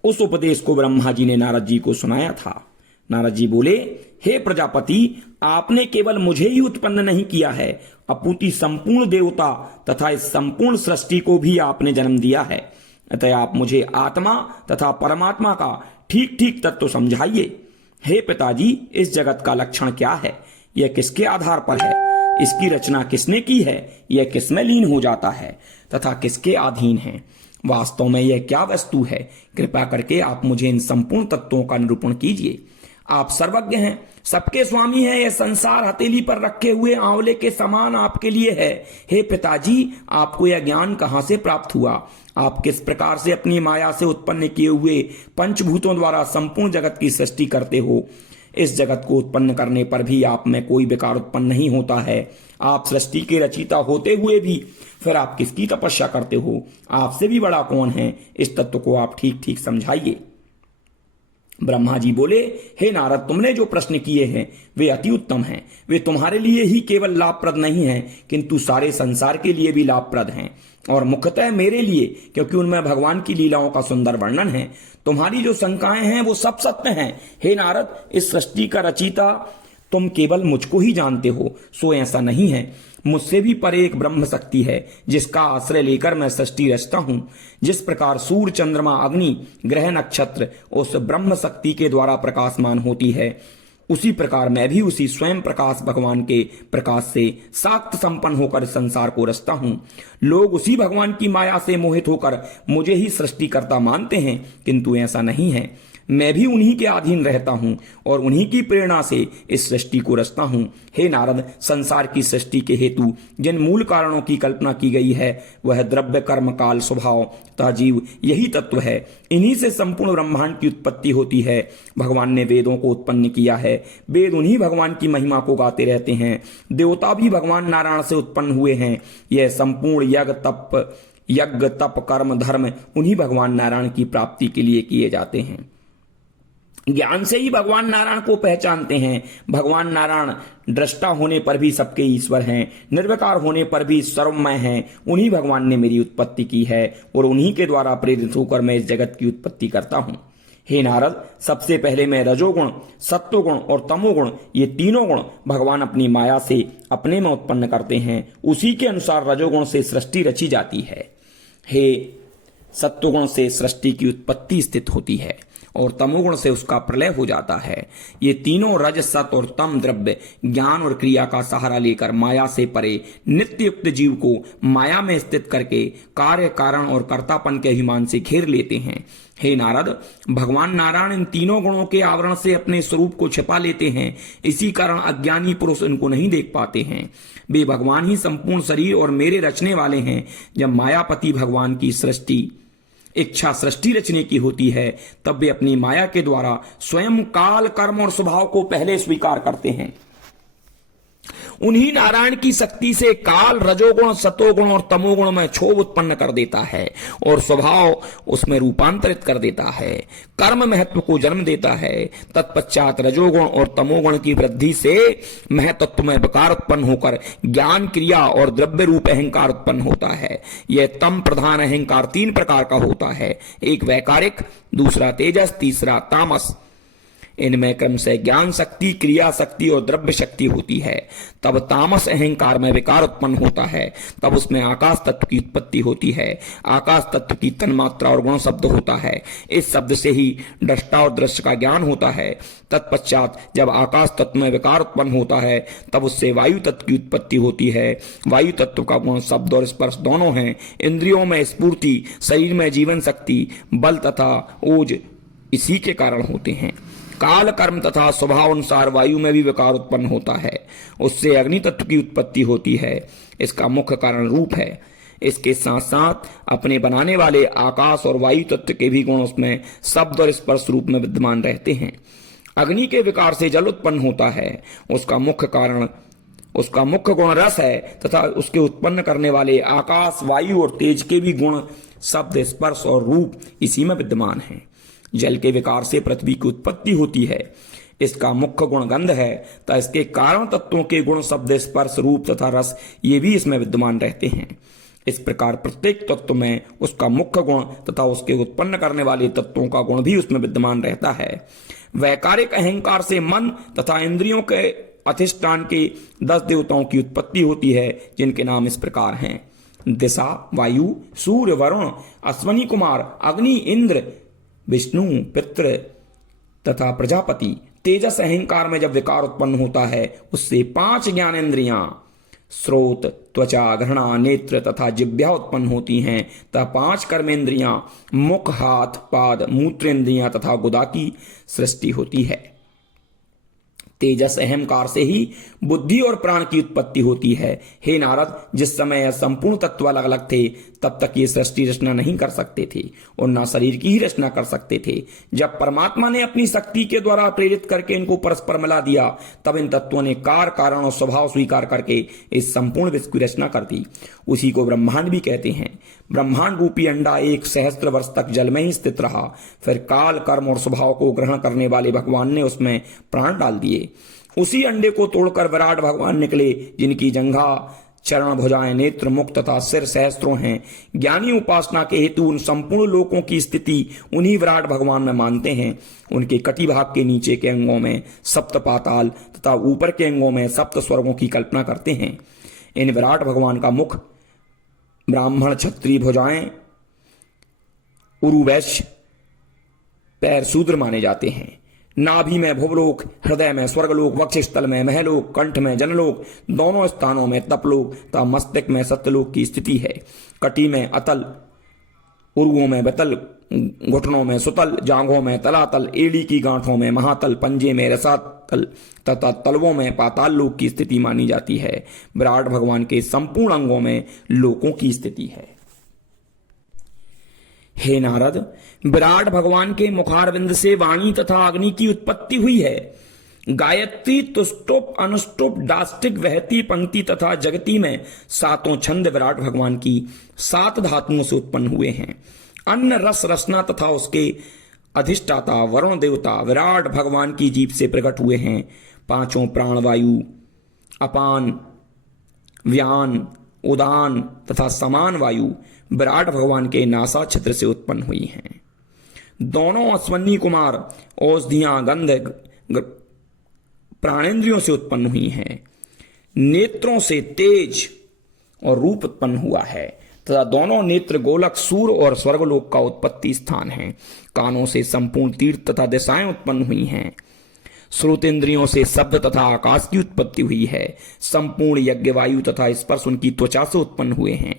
उस उपदेश को ब्रह्मा जी ने नारद जी को सुनाया था। नारद जी बोले, हे प्रजापति, आपने केवल मुझे ही उत्पन्न नहीं किया है, अपूति संपूर्ण देवता तथा इस संपूर्ण सृष्टि को भी आपने जन्म दिया है। अतः आप मुझे आत्मा तथा परमात्मा का ठीक ठीक तत्व समझाइए। हे पिताजी, इस जगत का लक्षण क्या है? यह किसके आधार पर है? इसकी रचना किसने की है? यह किसमें लीन हो जाता है तथा किसके अधीन है? वास्तव में यह क्या वस्तु है? कृपा करके आप मुझे इन संपूर्ण तत्वों का निरूपण कीजिए। आप सर्वज्ञ हैं, सबके स्वामी हैं। यह संसार हथेली पर रखे हुए आंवले के समान आपके लिए है। हे पिताजी, आपको यह ज्ञान कहां से प्राप्त हुआ? आप किस प्रकार से अपनी माया से उत्पन्न किए हुए पंचभूतों द्वारा संपूर्ण जगत की सृष्टि करते हो? इस जगत को उत्पन्न करने पर भी आप में कोई विकार उत्पन्न नहीं होता है। आप सृष्टि के रचयिता होते हुए भी फिर आप किसकी तपस्या करते हो? आपसे भी बड़ा कौन है? इस तत्व को आप ठीक ठीक समझाइए। ब्रह्मा जी बोले, हे नारद, तुमने जो प्रश्न किए हैं वे अति उत्तम हैं। वे तुम्हारे लिए ही केवल लाभप्रद नहीं हैं, किंतु सारे संसार के लिए भी लाभप्रद हैं, और मुख्यतः मेरे लिए, क्योंकि उनमें भगवान की लीलाओं का सुंदर वर्णन है। तुम्हारी जो शंकाएं हैं वो सब सत्य हैं। हे नारद, इस सृष्टि का रचयिता तुम केवल मुझको ही जानते हो, सो ऐसा नहीं है। मुझसे भी परे एक ब्रह्म शक्ति है जिसका आश्रय लेकर मैं सृष्टि रचता हूं। जिस प्रकार सूर्य, चंद्रमा, अग्नि, ग्रह, नक्षत्र उस ब्रह्म शक्ति के द्वारा प्रकाशमान होती है, उसी प्रकार मैं भी उसी स्वयं प्रकाश भगवान के प्रकाश से साक्त संपन्न होकर संसार को रचता हूं। लोग उसी भगवान की माया से मोहित होकर मुझे ही सृष्टिकर्ता मानते हैं, किंतु ऐसा नहीं है। मैं भी उन्हीं के अधीन रहता हूं और उन्हीं की प्रेरणा से इस सृष्टि को रचता हूं। हे नारद, संसार की सृष्टि के हेतु जिन मूल कारणों की कल्पना की गई है वह द्रव्य, कर्म, काल, स्वभाव तथा जीव, यही तत्व है। इन्हीं से संपूर्ण ब्रह्मांड की उत्पत्ति होती है। भगवान ने वेदों को उत्पन्न किया है। वेद उन्हीं भगवान की महिमा को गाते रहते हैं। देवता भी भगवान नारायण से उत्पन्न हुए हैं। यह संपूर्ण यज्ञ, तप, कर्म, धर्म उन्हीं भगवान नारायण की प्राप्ति के लिए किए जाते हैं। ज्ञान से ही भगवान नारायण को पहचानते हैं। भगवान नारायण दृष्टा होने पर भी सबके ईश्वर हैं, निर्विकार होने पर भी सर्वमय हैं। उन्हीं भगवान ने मेरी उत्पत्ति की है और उन्हीं के द्वारा प्रेरित होकर मैं इस जगत की उत्पत्ति करता हूं। हे नारद, सबसे पहले मैं रजोगुण, सत्वगुण और तमोगुण, ये तीनों गुण भगवान अपनी माया से अपने में उत्पन्न करते हैं। उसी के अनुसार रजोगुण से सृष्टि रची जाती है। हे सत्वगुण से सृष्टि की उत्पत्ति स्थित होती है और तमोगुण से उसका प्रलय हो जाता है। ये तीनों रज, सत और तम द्रव्य ज्ञान और क्रिया का सहारा लेकर माया से परे नित्य युक्त जीव को माया में स्थित करके कार्य, कारण और कर्तापन के अभिमान से घेर लेते हैं। हे नारद, भगवान नारायण इन तीनों गुणों के आवरण से अपने स्वरूप को छिपा लेते हैं। इसी कारण अज्ञानी पुरुष इनको नहीं देख पाते हैं। वे भगवान ही संपूर्ण शरीर और मेरे रचने वाले हैं। जब मायापति भगवान की इच्छा सृष्टि रचने की होती है, तब वे अपनी माया के द्वारा स्वयं काल, कर्म और स्वभाव को पहले स्वीकार करते हैं। उन्हीं नारायण की शक्ति से काल रजोगुण, सतोगुण और तमोगुण में क्षोभ उत्पन्न कर देता है और स्वभाव उसमें रूपांतरित कर देता है। कर्म महत्व को जन्म देता है। तत्पश्चात रजोगुण और तमोगुण की वृद्धि से महतत्व में विकार उत्पन्न होकर ज्ञान, क्रिया और द्रव्य रूप अहंकार उत्पन्न होता है। यह तम प्रधान अहंकार 3 प्रकार का होता है, एक वैकारिक, दूसरा तेजस, तीसरा तामस। इनमें क्रम से ज्ञान शक्ति, क्रिया शक्ति और द्रव्य शक्ति होती है। तब तामस अहंकार में विकार उत्पन्न होता है। तब उसमें आकाश तत्व की उत्पत्ति होती है। आकाश तत्व की तन्मात्रा और गुण शब्द होता है। इस शब्द से ही दृष्टा और दृश्य का ज्ञान होता है। तत्पश्चात जब आकाश तत्व में विकार उत्पन्न होता है, तब उससे वायु तत्व की उत्पत्ति होती है। वायु तत्व का गुण शब्द और स्पर्श दोनों हैं। इंद्रियों में स्फूर्ति, शरीर में जीवन शक्ति, बल तथा ओज इसी के कारण होते हैं। काल, कर्म तथा स्वभाव अनुसार वायु में भी विकार उत्पन्न होता है। उससे अग्नि तत्व की उत्पत्ति होती है। इसका मुख्य कारण रूप है। इसके साथ साथ अपने बनाने वाले आकाश और वायु तत्व के भी गुण उसमें शब्द और स्पर्श रूप में विद्यमान रहते हैं। अग्नि के विकार से जल उत्पन्न होता है। उसका मुख्य गुण रस है तथा उसके उत्पन्न करने वाले आकाश, वायु और तेज के भी गुण शब्द, स्पर्श और रूप इसी में विद्यमान हैं। जल के विकार से पृथ्वी की उत्पत्ति होती है। इसका मुख्य गुण गंध है तथा इसके कारण तत्वों के गुण शब्द, स्पर्श, रूप तथा रस ये भी इसमें विद्यमान रहते हैं। इस प्रकार प्रत्येक तत्व में उसका मुख्य गुण तथा उसके उत्पन्न करने वाले तत्वों का गुण भी उसमें विद्यमान रहता है। वैकारिक अहंकार से मन तथा इंद्रियों के अधिष्ठान के 10 देवताओं की उत्पत्ति होती है, जिनके नाम इस प्रकार हैं: दिशा, वायु, सूर्य, वरुण, अश्वनी कुमार, अग्नि, इंद्र, विष्णु, पितृ तथा प्रजापति। तेजस अहंकार में जब विकार उत्पन्न होता है, उससे 5 ज्ञानेंद्रियां श्रोत, त्वचा, घृणा, नेत्र तथा जिह्वा उत्पन्न होती हैं तथा 5 कर्मेंद्रियां मुख, हाथ, पाद, मूत्रेंद्रियां तथा गुदा की सृष्टि होती है। तेजस अहंकार से ही बुद्धि और प्राण की उत्पत्ति होती है। हे नारद, जिस समय यह संपूर्ण तत्व अलग अलग थे, तब तक ये सृष्टि रचना नहीं कर सकते थे और ना शरीर की ही रचना कर सकते थे। जब परमात्मा ने अपनी शक्ति के द्वारा प्रेरित करके इनको परस्पर मिला दिया, तब इन तत्वों ने कार, कारण और स्वभाव स्वीकार करके इस संपूर्ण विश्व की रचना कर दी। उसी को ब्रह्मांड भी कहते हैं। ब्रह्मांड रूपी अंडा 1 सहस्त्र वर्ष तक जल में ही स्थित रहा। फिर काल, कर्म और स्वभाव को ग्रहण करने वाले भगवान ने उसमें प्राण डाल दिए। उसी अंडे को तोड़कर विराट भगवान निकले, जिनकी जंघा, चरण, भुजाएं, नेत्र, मुख तथा सिर सहस्त्रों हैं। ज्ञानी उपासना के हेतु उन संपूर्ण लोकों की स्थिति उन्हीं विराट भगवान में मानते हैं। उनके कटी भाग के नीचे के अंगों में सप्त पाताल तथा ऊपर के अंगों में सप्त स्वर्गों की कल्पना करते हैं। इन विराट भगवान का मुख ब्राह्मण, क्षत्रिय, भुजाएं उरुवैश्य, पैर शूद्र माने जाते हैं। नाभि में भुवलोक, हृदय में स्वर्गलोक, वक्षस्थल में महलोक, कंठ में जनलोक, दोनों स्थानों में तपलोक तथा मस्तक में सत्यलोक की स्थिति है। कटी में अतल, उरुओं में बतल, घुटनों में सुतल, जांघों में तलातल, एड़ी की गांठों में महातल, पंजे में रसातल तथा तलवों में पाताल लोक की स्थिति मानी जाती है। विराट भगवान के संपूर्ण अंगों में लोकों की स्थिति है। हे नारद, विराट भगवान के मुखारविंद से वाणी तथा अग्नि की उत्पत्ति हुई है। गायत्री, तुष्टुप, अनुष्टुप, डाष्टिक, वहती, पंक्ति तथा जगती में 7 छंद विराट भगवान की 7 धातुओं से उत्पन्न हुए हैं। अन्न, रस, रसना तथा उसके अधिष्ठाता वरुण देवता विराट भगवान की जीभ से प्रकट हुए हैं। 5 प्राण वायु, अपान, व्यान, उदान तथा समान वायु विराट भगवान के नासा छिद्र से उत्पन्न हुई हैं। दोनों अश्वनी कुमार औषधियां, गंध प्राणेंद्रियों से उत्पन्न हुई हैं। नेत्रों से तेज और रूप उत्पन्न हुआ है तथा दोनों नेत्र गोलक, सूर्य और स्वर्गलोक का उत्पत्ति स्थान है। कानों से संपूर्ण तीर्थ तथा दिशाएं उत्पन्न हुई हैं। श्रोतेंद्रियों से शब्द तथा आकाश की उत्पत्ति हुई है। संपूर्ण यज्ञ, वायु तथा स्पर्श उनकी त्वचा से उत्पन्न हुए हैं।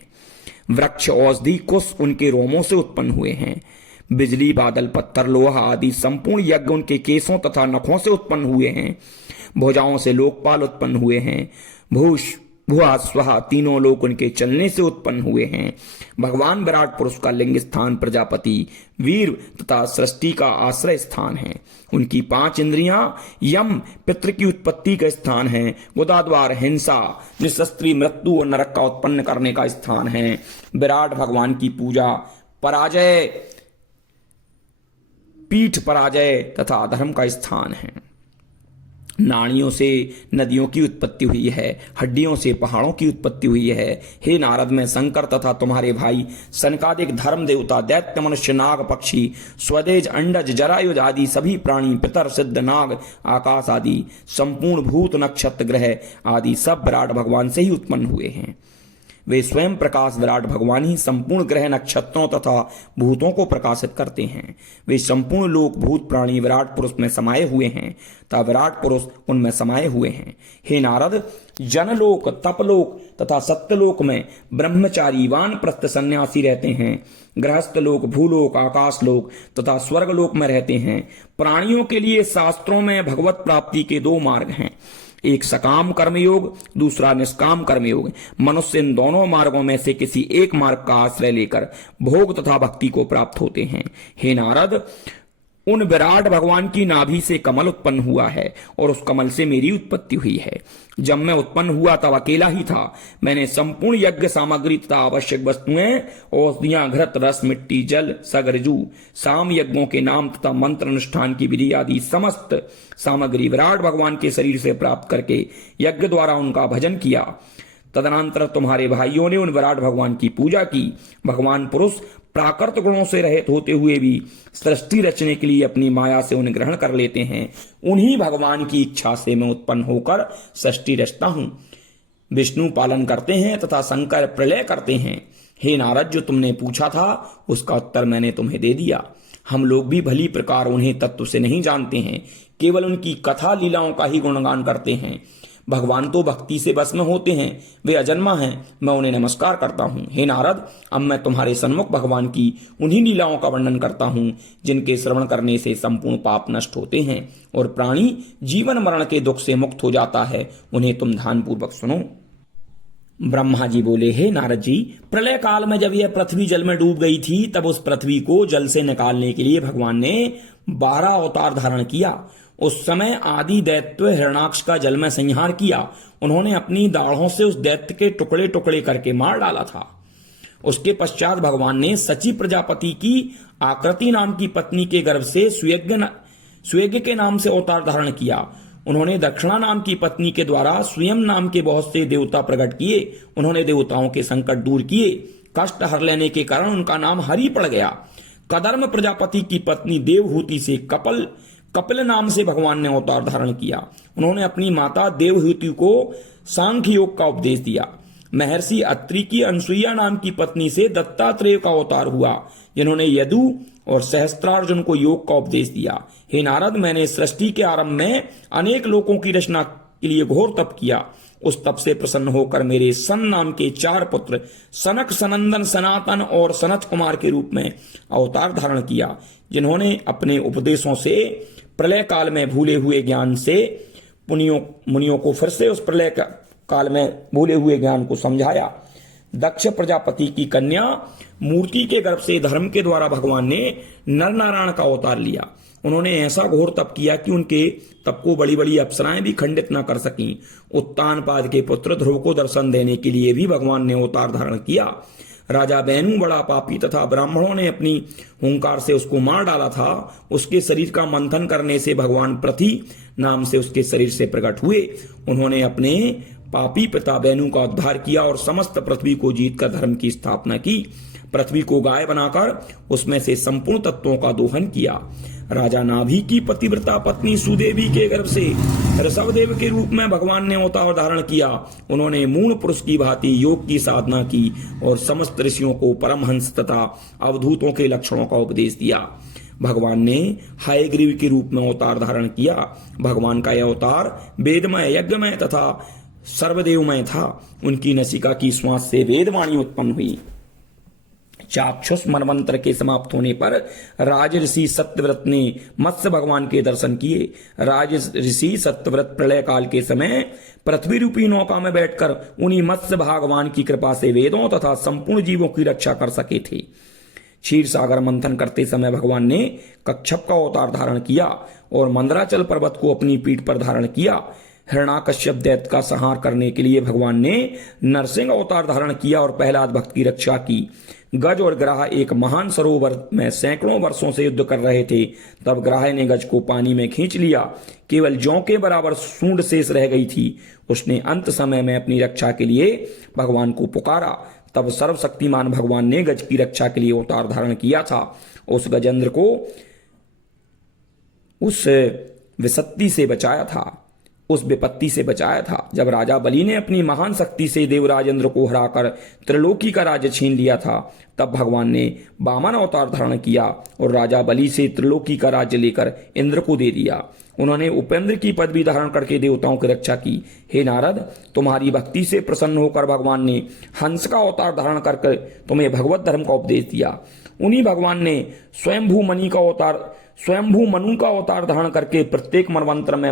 वृक्ष, औषधि, कुश उनके रोमों से उत्पन्न हुए हैं। बिजली, बादल, पत्थर, लोहा आदि संपूर्ण यज्ञ उनके केसों तथा नखों से उत्पन्न हुए हैं। भुजाओं से लोकपाल उत्पन्न हुए हैं। भुआ स्वहा तीनों लोक उनके चलने से उत्पन्न हुए हैं। भगवान विराट पुरुष का लिंग स्थान प्रजापति, वीर तथा सृष्टि का आश्रय स्थान है। उनकी 5 इंद्रियां यम पितृ की उत्पत्ति का स्थान है। गुदाद्वार हिंसा, निशस्त्री मृत्यु और नरक का उत्पन्न करने का स्थान है। विराट भगवान की पूजा पराजय, पीठ पराजय तथा अधर्म का स्थान है। नाड़ियों से नदियों की उत्पत्ति हुई है। हड्डियों से पहाड़ों की उत्पत्ति हुई है। हे नारद, मैं शंकर तथा तुम्हारे भाई सनकादिक धर्म देवता, दैत्य, मनुष्य, नाग, पक्षी, स्वदेज, अंडज, जरायुज आदि सभी प्राणी, पितर, सिद्ध, नाग, आकाश आदि संपूर्ण भूत, नक्षत्र, ग्रह आदि सब विराट भगवान से ही उत्पन्न हुए हैं। वे स्वयं प्रकाश विराट भगवान ही संपूर्ण ग्रह, नक्षत्रों तथा भूतों को प्रकाशित करते हैं। वे संपूर्ण लोक, भूत, प्राणी विराट पुरुष में समाये हुए हैं तथा विराट पुरुष उनमें समाये हुए हैं। हे नारद, जनलोक, तपलोक तथा सत्यलोक में ब्रह्मचारी, वानप्रस्थ, सन्यासी रहते हैं। गृहस्थ लोक, भूलोक, आकाशलोक तथा स्वर्गलोक में रहते हैं। प्राणियों के लिए शास्त्रों में भगवत प्राप्ति के 2 मार्ग हैं, एक सकाम कर्मयोग, दूसरा निष्काम कर्मयोग। मनुष्य इन दोनों मार्गों में से किसी एक मार्ग का आश्रय लेकर भोग तथा भक्ति को प्राप्त होते हैं। हे नारद, उन विराट भगवान की नाभि से कमल उत्पन्न हुआ है और उस कमल से मेरी उत्पत्ति हुई है। जब मैं उत्पन्न हुआ तब अकेला ही था। मैंने संपूर्ण यज्ञ सामग्री तथा आवश्यक वस्तुएं, औषधियां, घृत, रस, मिट्टी, जल, सगरजू, साम यज्ञों के नाम तथा मंत्र अनुष्ठान की विधि आदि समस्त सामग्री विराट भगवान के शरीर से प्राप्त करके यज्ञ द्वारा उनका भजन किया। तदनंतर तुम्हारे भाइयों ने उन विराट भगवान की पूजा की। भगवान पुरुष प्राकृत गुणों से रहित होते हुए भी सृष्टि रचने के लिए अपनी माया से उन्हें ग्रहण कर लेते हैं। उन्हीं भगवान की इच्छा से मैं उत्पन्न होकर सृष्टि रचता हूं। विष्णु पालन करते हैं तथा शंकर प्रलय करते हैं। हे नारद, जो तुमने पूछा था उसका उत्तर मैंने तुम्हें दे दिया। हम लोग भी भली प्रकार उन्हें तत्व से नहीं जानते हैं, केवल उनकी कथा लीलाओं का ही गुणगान करते हैं। भगवान तो भक्ति से बस में होते हैं, वे अजन्मा हैं, मैं उन्हें नमस्कार करता हूँ। हे नारद, अब मैं तुम्हारे सन्मुख भगवान की उन्हीं लीलाओं का वर्णन करता हूँ जिनके श्रवण करने से संपूर्ण पाप नष्ट होते हैं और प्राणी जीवन मरण के दुख से मुक्त हो जाता है। उन्हें तुम ध्यानपूर्वक सुनो। ब्रह्मा जी बोले, हे नारद जी, प्रलय काल में जब यह पृथ्वी जल में डूब गई थी तब उस पृथ्वी को जल से निकालने के लिए भगवान ने 12 अवतार धारण किया। उस समय आदि दैत्य हिरणाक्ष का जल में संहार किया। उन्होंने अपनी दाढ़ों से उस दैत्य के टुकड़े टुकड़े करके मार डाला था। उसके पश्चात भगवान ने सची प्रजापति की आकृति नाम की पत्नी के गर्भ से सुयज्ञ के नाम से अवतार धारण किया। उन्होंने दक्षिणा नाम की पत्नी के द्वारा स्वयं नाम के बहुत से देवता प्रकट किए। उन्होंने देवताओं के संकट दूर किए। कष्ट हर लेने के कारण उनका नाम हरि पड़ गया। कदर्म प्रजापति की पत्नी देवहूति से कपिल नाम से भगवान ने अवतार धारण किया। उन्होंने अपनी माता देवहूति को सांख्य योग का उपदेश दिया। महर्षि अत्रि की अनसुईया नाम की पत्नी से दत्तात्रेय का अवतार हुआ, जिन्होंने यदु और सहस्त्रार्जुन को योग का उपदेश दिया। हे नारद, मैंने सृष्टि के आरंभ में अनेक लोकों की रचना के लिए घोर तप किया। उस तप से प्रसन्न होकर मेरे सन नाम के 4 पुत्र सनक, सनंदन, सनातन और सनत कुमार के रूप में अवतार धारण किया, जिन्होंने अपने उपदेशों से प्रलय काल में भूले हुए ज्ञान से मुनियों को फिर से उस प्रलय काल में भूले हुए ज्ञान को समझाया। दक्ष प्रजापति की कन्या मूर्ति के गर्भ से धर्म के द्वारा भगवान ने नर नारायण का अवतार लिया। उन्होंने ऐसा घोर तप किया कि उनके तप को बड़ी बड़ी अप्सराएं भी खंडित न कर सकीं। उत्तानपाद के पुत्र ध्रुव को दर्शन देने के लिए भी भगवान ने अवतार धारण किया। राजा बैनु बड़ा पापी तथा ब्राह्मणों ने अपनी हुंकार से उसको मार डाला था। उसके शरीर का मंथन करने से भगवान पृथ्वी नाम से उसके शरीर से प्रकट हुए। उन्होंने अपने पापी पिता बैनु का उद्धार किया और समस्त पृथ्वी को जीतकर धर्म की स्थापना की। पृथ्वी को गाय बनाकर उसमें से संपूर्ण तत्वों का दोहन किया। राजा नाभि की पतिव्रता पत्नी सुदेवी के गर्भ से ऋषभदेव के रूप में भगवान ने अवतार धारण किया। उन्होंने मूल पुरुष की भांति योग की साधना की और समस्त ऋषियों को परमहंस तथा अवधूतों के लक्षणों का उपदेश दिया। भगवान ने हयग्रीव के रूप में अवतार धारण किया। भगवान का यह अवतार वेदमय, यज्ञमय तथा सर्वदेवमय था। उनकी नसिका की श्वास से वेदवाणी उत्पन्न हुई। चाक्षुष मनवंतर के समाप्त होने पर राज ऋषि सत्यव्रत ने मत्स्य भगवान के दर्शन किए। राज ऋषि सत्यव्रत प्रलय काल के समय पृथ्वी रूपी नौका में बैठकर उन्हीं मत्स्य भगवान की कृपा से वेदों तथा संपूर्ण जीवों की रक्षा कर सके थे। क्षीर सागर मंथन करते समय भगवान ने कच्छप का अवतार धारण किया और मंदराचल पर्वत को अपनी पीठ पर धारण किया। हिरण्याकश्यप दैत्य का संहार करने के लिए भगवान ने नरसिंह अवतार धारण किया और प्रहलाद भक्त की रक्षा की। गज और ग्राह एक महान सरोवर में सैकड़ों वर्षों से युद्ध कर रहे थे। तब ग्राह ने गज को पानी में खींच लिया। केवल जौ के बराबर सूंड शेष रह गई थी। उसने अंत समय में अपनी रक्षा के लिए भगवान को पुकारा। तब सर्वशक्तिमान भगवान ने गज की रक्षा के लिए अवतार धारण किया था। उस गजेंद्र को उस विपत्ति से बचाया था जब राजा बलि ने अपनी महान शक्ति से देवराज इंद्र को हराकर त्रिलोकी का राज्य छीन लिया था। तब भगवान ने वामन अवतार धारण किया और राजा बलि से त्रिलोकी का राज्य लेकर इंद्र को दे दिया। उन्होंने उपेंद्र की पदवी धारण करके देवताओं की रक्षा की। हे नारद, तुम्हारी भक्ति से प्रसन्न होकर भगवान ने हंस का अवतार धारण करके तुम्हें भगवत धर्म का उपदेश दिया। उन्हीं भगवान ने स्वयंभू मनु का अवतार धारण करके प्रत्येक मनवंतर में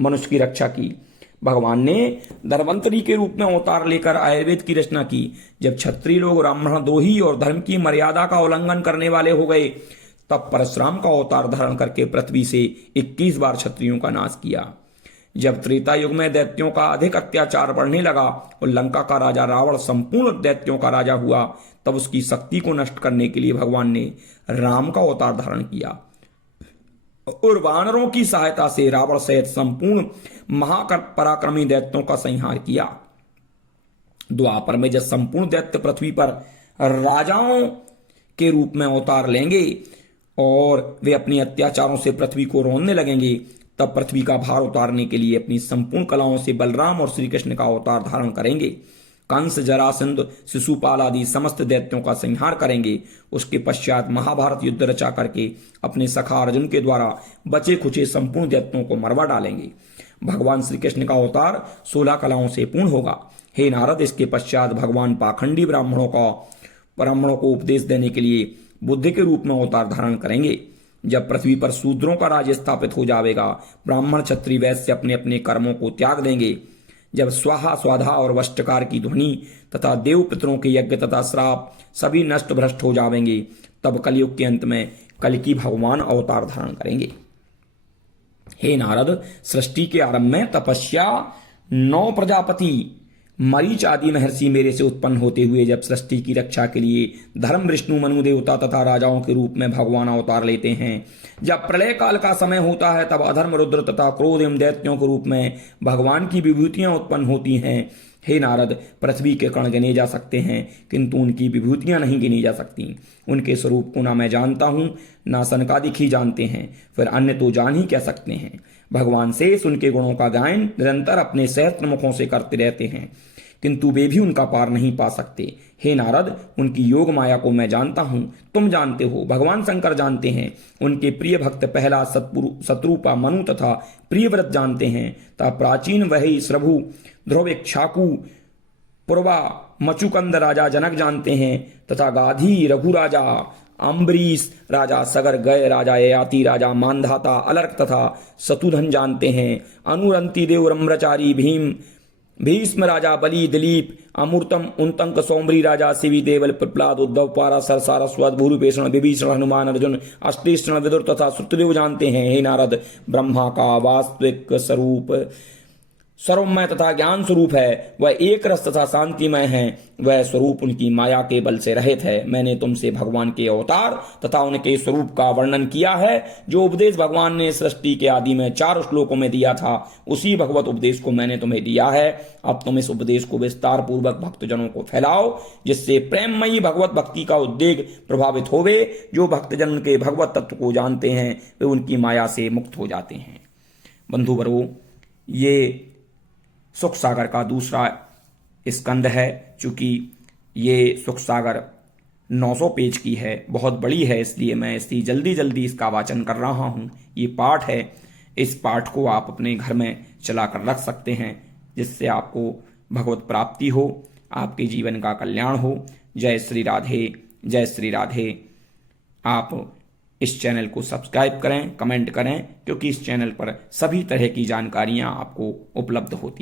मनुष्य की रक्षा की। भगवान ने धर्मंतरी के रूप में अवतार लेकर आयुर्वेद की रचना की। जब क्षत्रिय लोग ब्राह्मण द्रोही और धर्म की मर्यादा का उल्लंघन करने वाले हो गए, तब परशुराम का अवतार धारण करके पृथ्वी से 21 बार क्षत्रियों का नाश किया। जब त्रेता युग में दैत्यों का अधिक अत्याचार बढ़ने लगा और लंका का राजा रावण संपूर्ण दैत्यों का राजा हुआ, तब उसकी शक्ति को नष्ट करने के लिए भगवान ने राम का अवतार धारण किया और वानरों की सहायता से रावण सहित संपूर्ण महापराक्रमी दैत्यों का संहार किया। द्वापर में जब संपूर्ण दैत्य पृथ्वी पर राजाओं के रूप में अवतार लेंगे और वे अपने अत्याचारों से पृथ्वी को रौंदने लगेंगे, तब पृथ्वी का भार उतारने के लिए अपनी संपूर्ण कलाओं से बलराम और श्री कृष्ण का अवतार धारण करेंगे। कंस, जरासंध, शिशुपाल आदि समस्त दैत्यों का संहार करेंगे। उसके पश्चात महाभारत युद्ध रचा करके अपने सखा अर्जुन के द्वारा बचे खुचे संपूर्ण दैत्यों को मरवा डालेंगे। भगवान श्री कृष्ण का अवतार 16 कलाओं से पूर्ण होगा। हे नारद, इसके पश्चात भगवान पाखंडी ब्राह्मणों को उपदेश देने के लिए बुद्ध के रूप में अवतार धारण करेंगे। जब पृथ्वी पर शूद्रों का राज्य स्थापित हो जाएगा, ब्राह्मण, क्षत्रिय, वैश्य अपने अपने कर्मों को त्याग देंगे। जब स्वाहा, स्वाधा और वष्टकार की ध्वनि तथा देव पितरों के यज्ञ तथा श्राप सभी नष्ट भ्रष्ट हो जाएंगे, तब कलयुग के अंत में कल्कि भगवान अवतार धारण करेंगे। हे नारद, सृष्टि के आरंभ में तपस्या 9 प्रजापति मरीच आदि महर्षि मेरे से उत्पन्न होते हुए जब सृष्टि की रक्षा के लिए धर्म, विष्णु, मनु देवता तथा राजाओं के रूप में भगवान अवतार लेते हैं। जब प्रलय काल का समय होता है, तब अधर्म, रुद्र तथा क्रोध एवं दैत्यों के रूप में भगवान की विभूतियां उत्पन्न होती हैं। हे नारद, पृथ्वी के कण गिने जा सकते हैं, किंतु उनकी विभूतियां नहीं गिनी जा सकती। उनके स्वरूप को ना मैं जानता हूं, ना सनकादिक ही जानते हैं, फिर अन्य तो जान ही कह सकते हैं। भगवान शेष उनके गुणों का गायन निरंतर अपने सहस्त्र मुखों से करते रहते हैं, किंतु वे भी उनका पार नहीं पा सकते। हे नारद, उनकी योग माया को मैं जानता हूं, तुम जानते हो, भगवान शंकर जानते हैं। उनके प्रिय भक्त प्रहलाद, शत्रुपा, मनु तथा प्रियव्रत जानते हैं, तथा प्राचीन वही, श्रभु, ध्रुव, इक्ष्वाकु, पूर्वा, मचुकंद राजा जनक जानते हैं, तथा गाधी, रघु राजा, अम्बरीश राजा, सगर, गय राजा, ययाति राजा, मानधाता, अलर्क तथा शत्रुधन जानते हैं। अनुरंती देव, रम्रचारी, भीष्म राजा, बलि, दिलीप, अमूर्तम, उन्तंक, सौम्बरी राजा, शिवी, देवल, प्रहलाद, उद्धव, पाराशर, सारस्वत, भूरिपेषण, विभीषण, हनुमान, अर्जुन, अष्टीषण, विदुर तथा श्रुतदेव जानते हैं। हे नारद, ब्रह्मा का वास्तविक स्वरूप सर्वमय तथा ज्ञान स्वरूप है, वह एक रस तथा शांतिमय है, वह स्वरूप उनकी माया के बल से रहित है। मैंने तुमसे भगवान के अवतार तथा उनके स्वरूप का वर्णन किया है। जो उपदेश भगवान ने सृष्टि के आदि में 4 श्लोकों में दिया था, उसी भगवत उपदेश को मैंने तुम्हें दिया है। अब तुम इस उपदेश को विस्तार पूर्वक भक्तजनों को फैलाओ, जिससे प्रेममयी भगवत भक्ति का उद्वेग प्रभावित होवे। जो भक्तजन के भगवत तत्व को जानते हैं, वे उनकी माया से मुक्त हो जाते हैं। बंधुवरों, ये सुख सागर का दूसरा स्कंद है। चूंकि ये सुख सागर 900 पेज की है, बहुत बड़ी है, इसलिए मैं इसकी जल्दी इसका वाचन कर रहा हूँ। ये पाठ है, इस पाठ को आप अपने घर में चला कर रख सकते हैं, जिससे आपको भगवत प्राप्ति हो, आपके जीवन का कल्याण हो। जय श्री राधे, जय श्री राधे। आप इस चैनल को सब्सक्राइब करें, कमेंट करें, क्योंकि इस चैनल पर सभी तरह की जानकारियाँ आपको उपलब्ध होती हैं।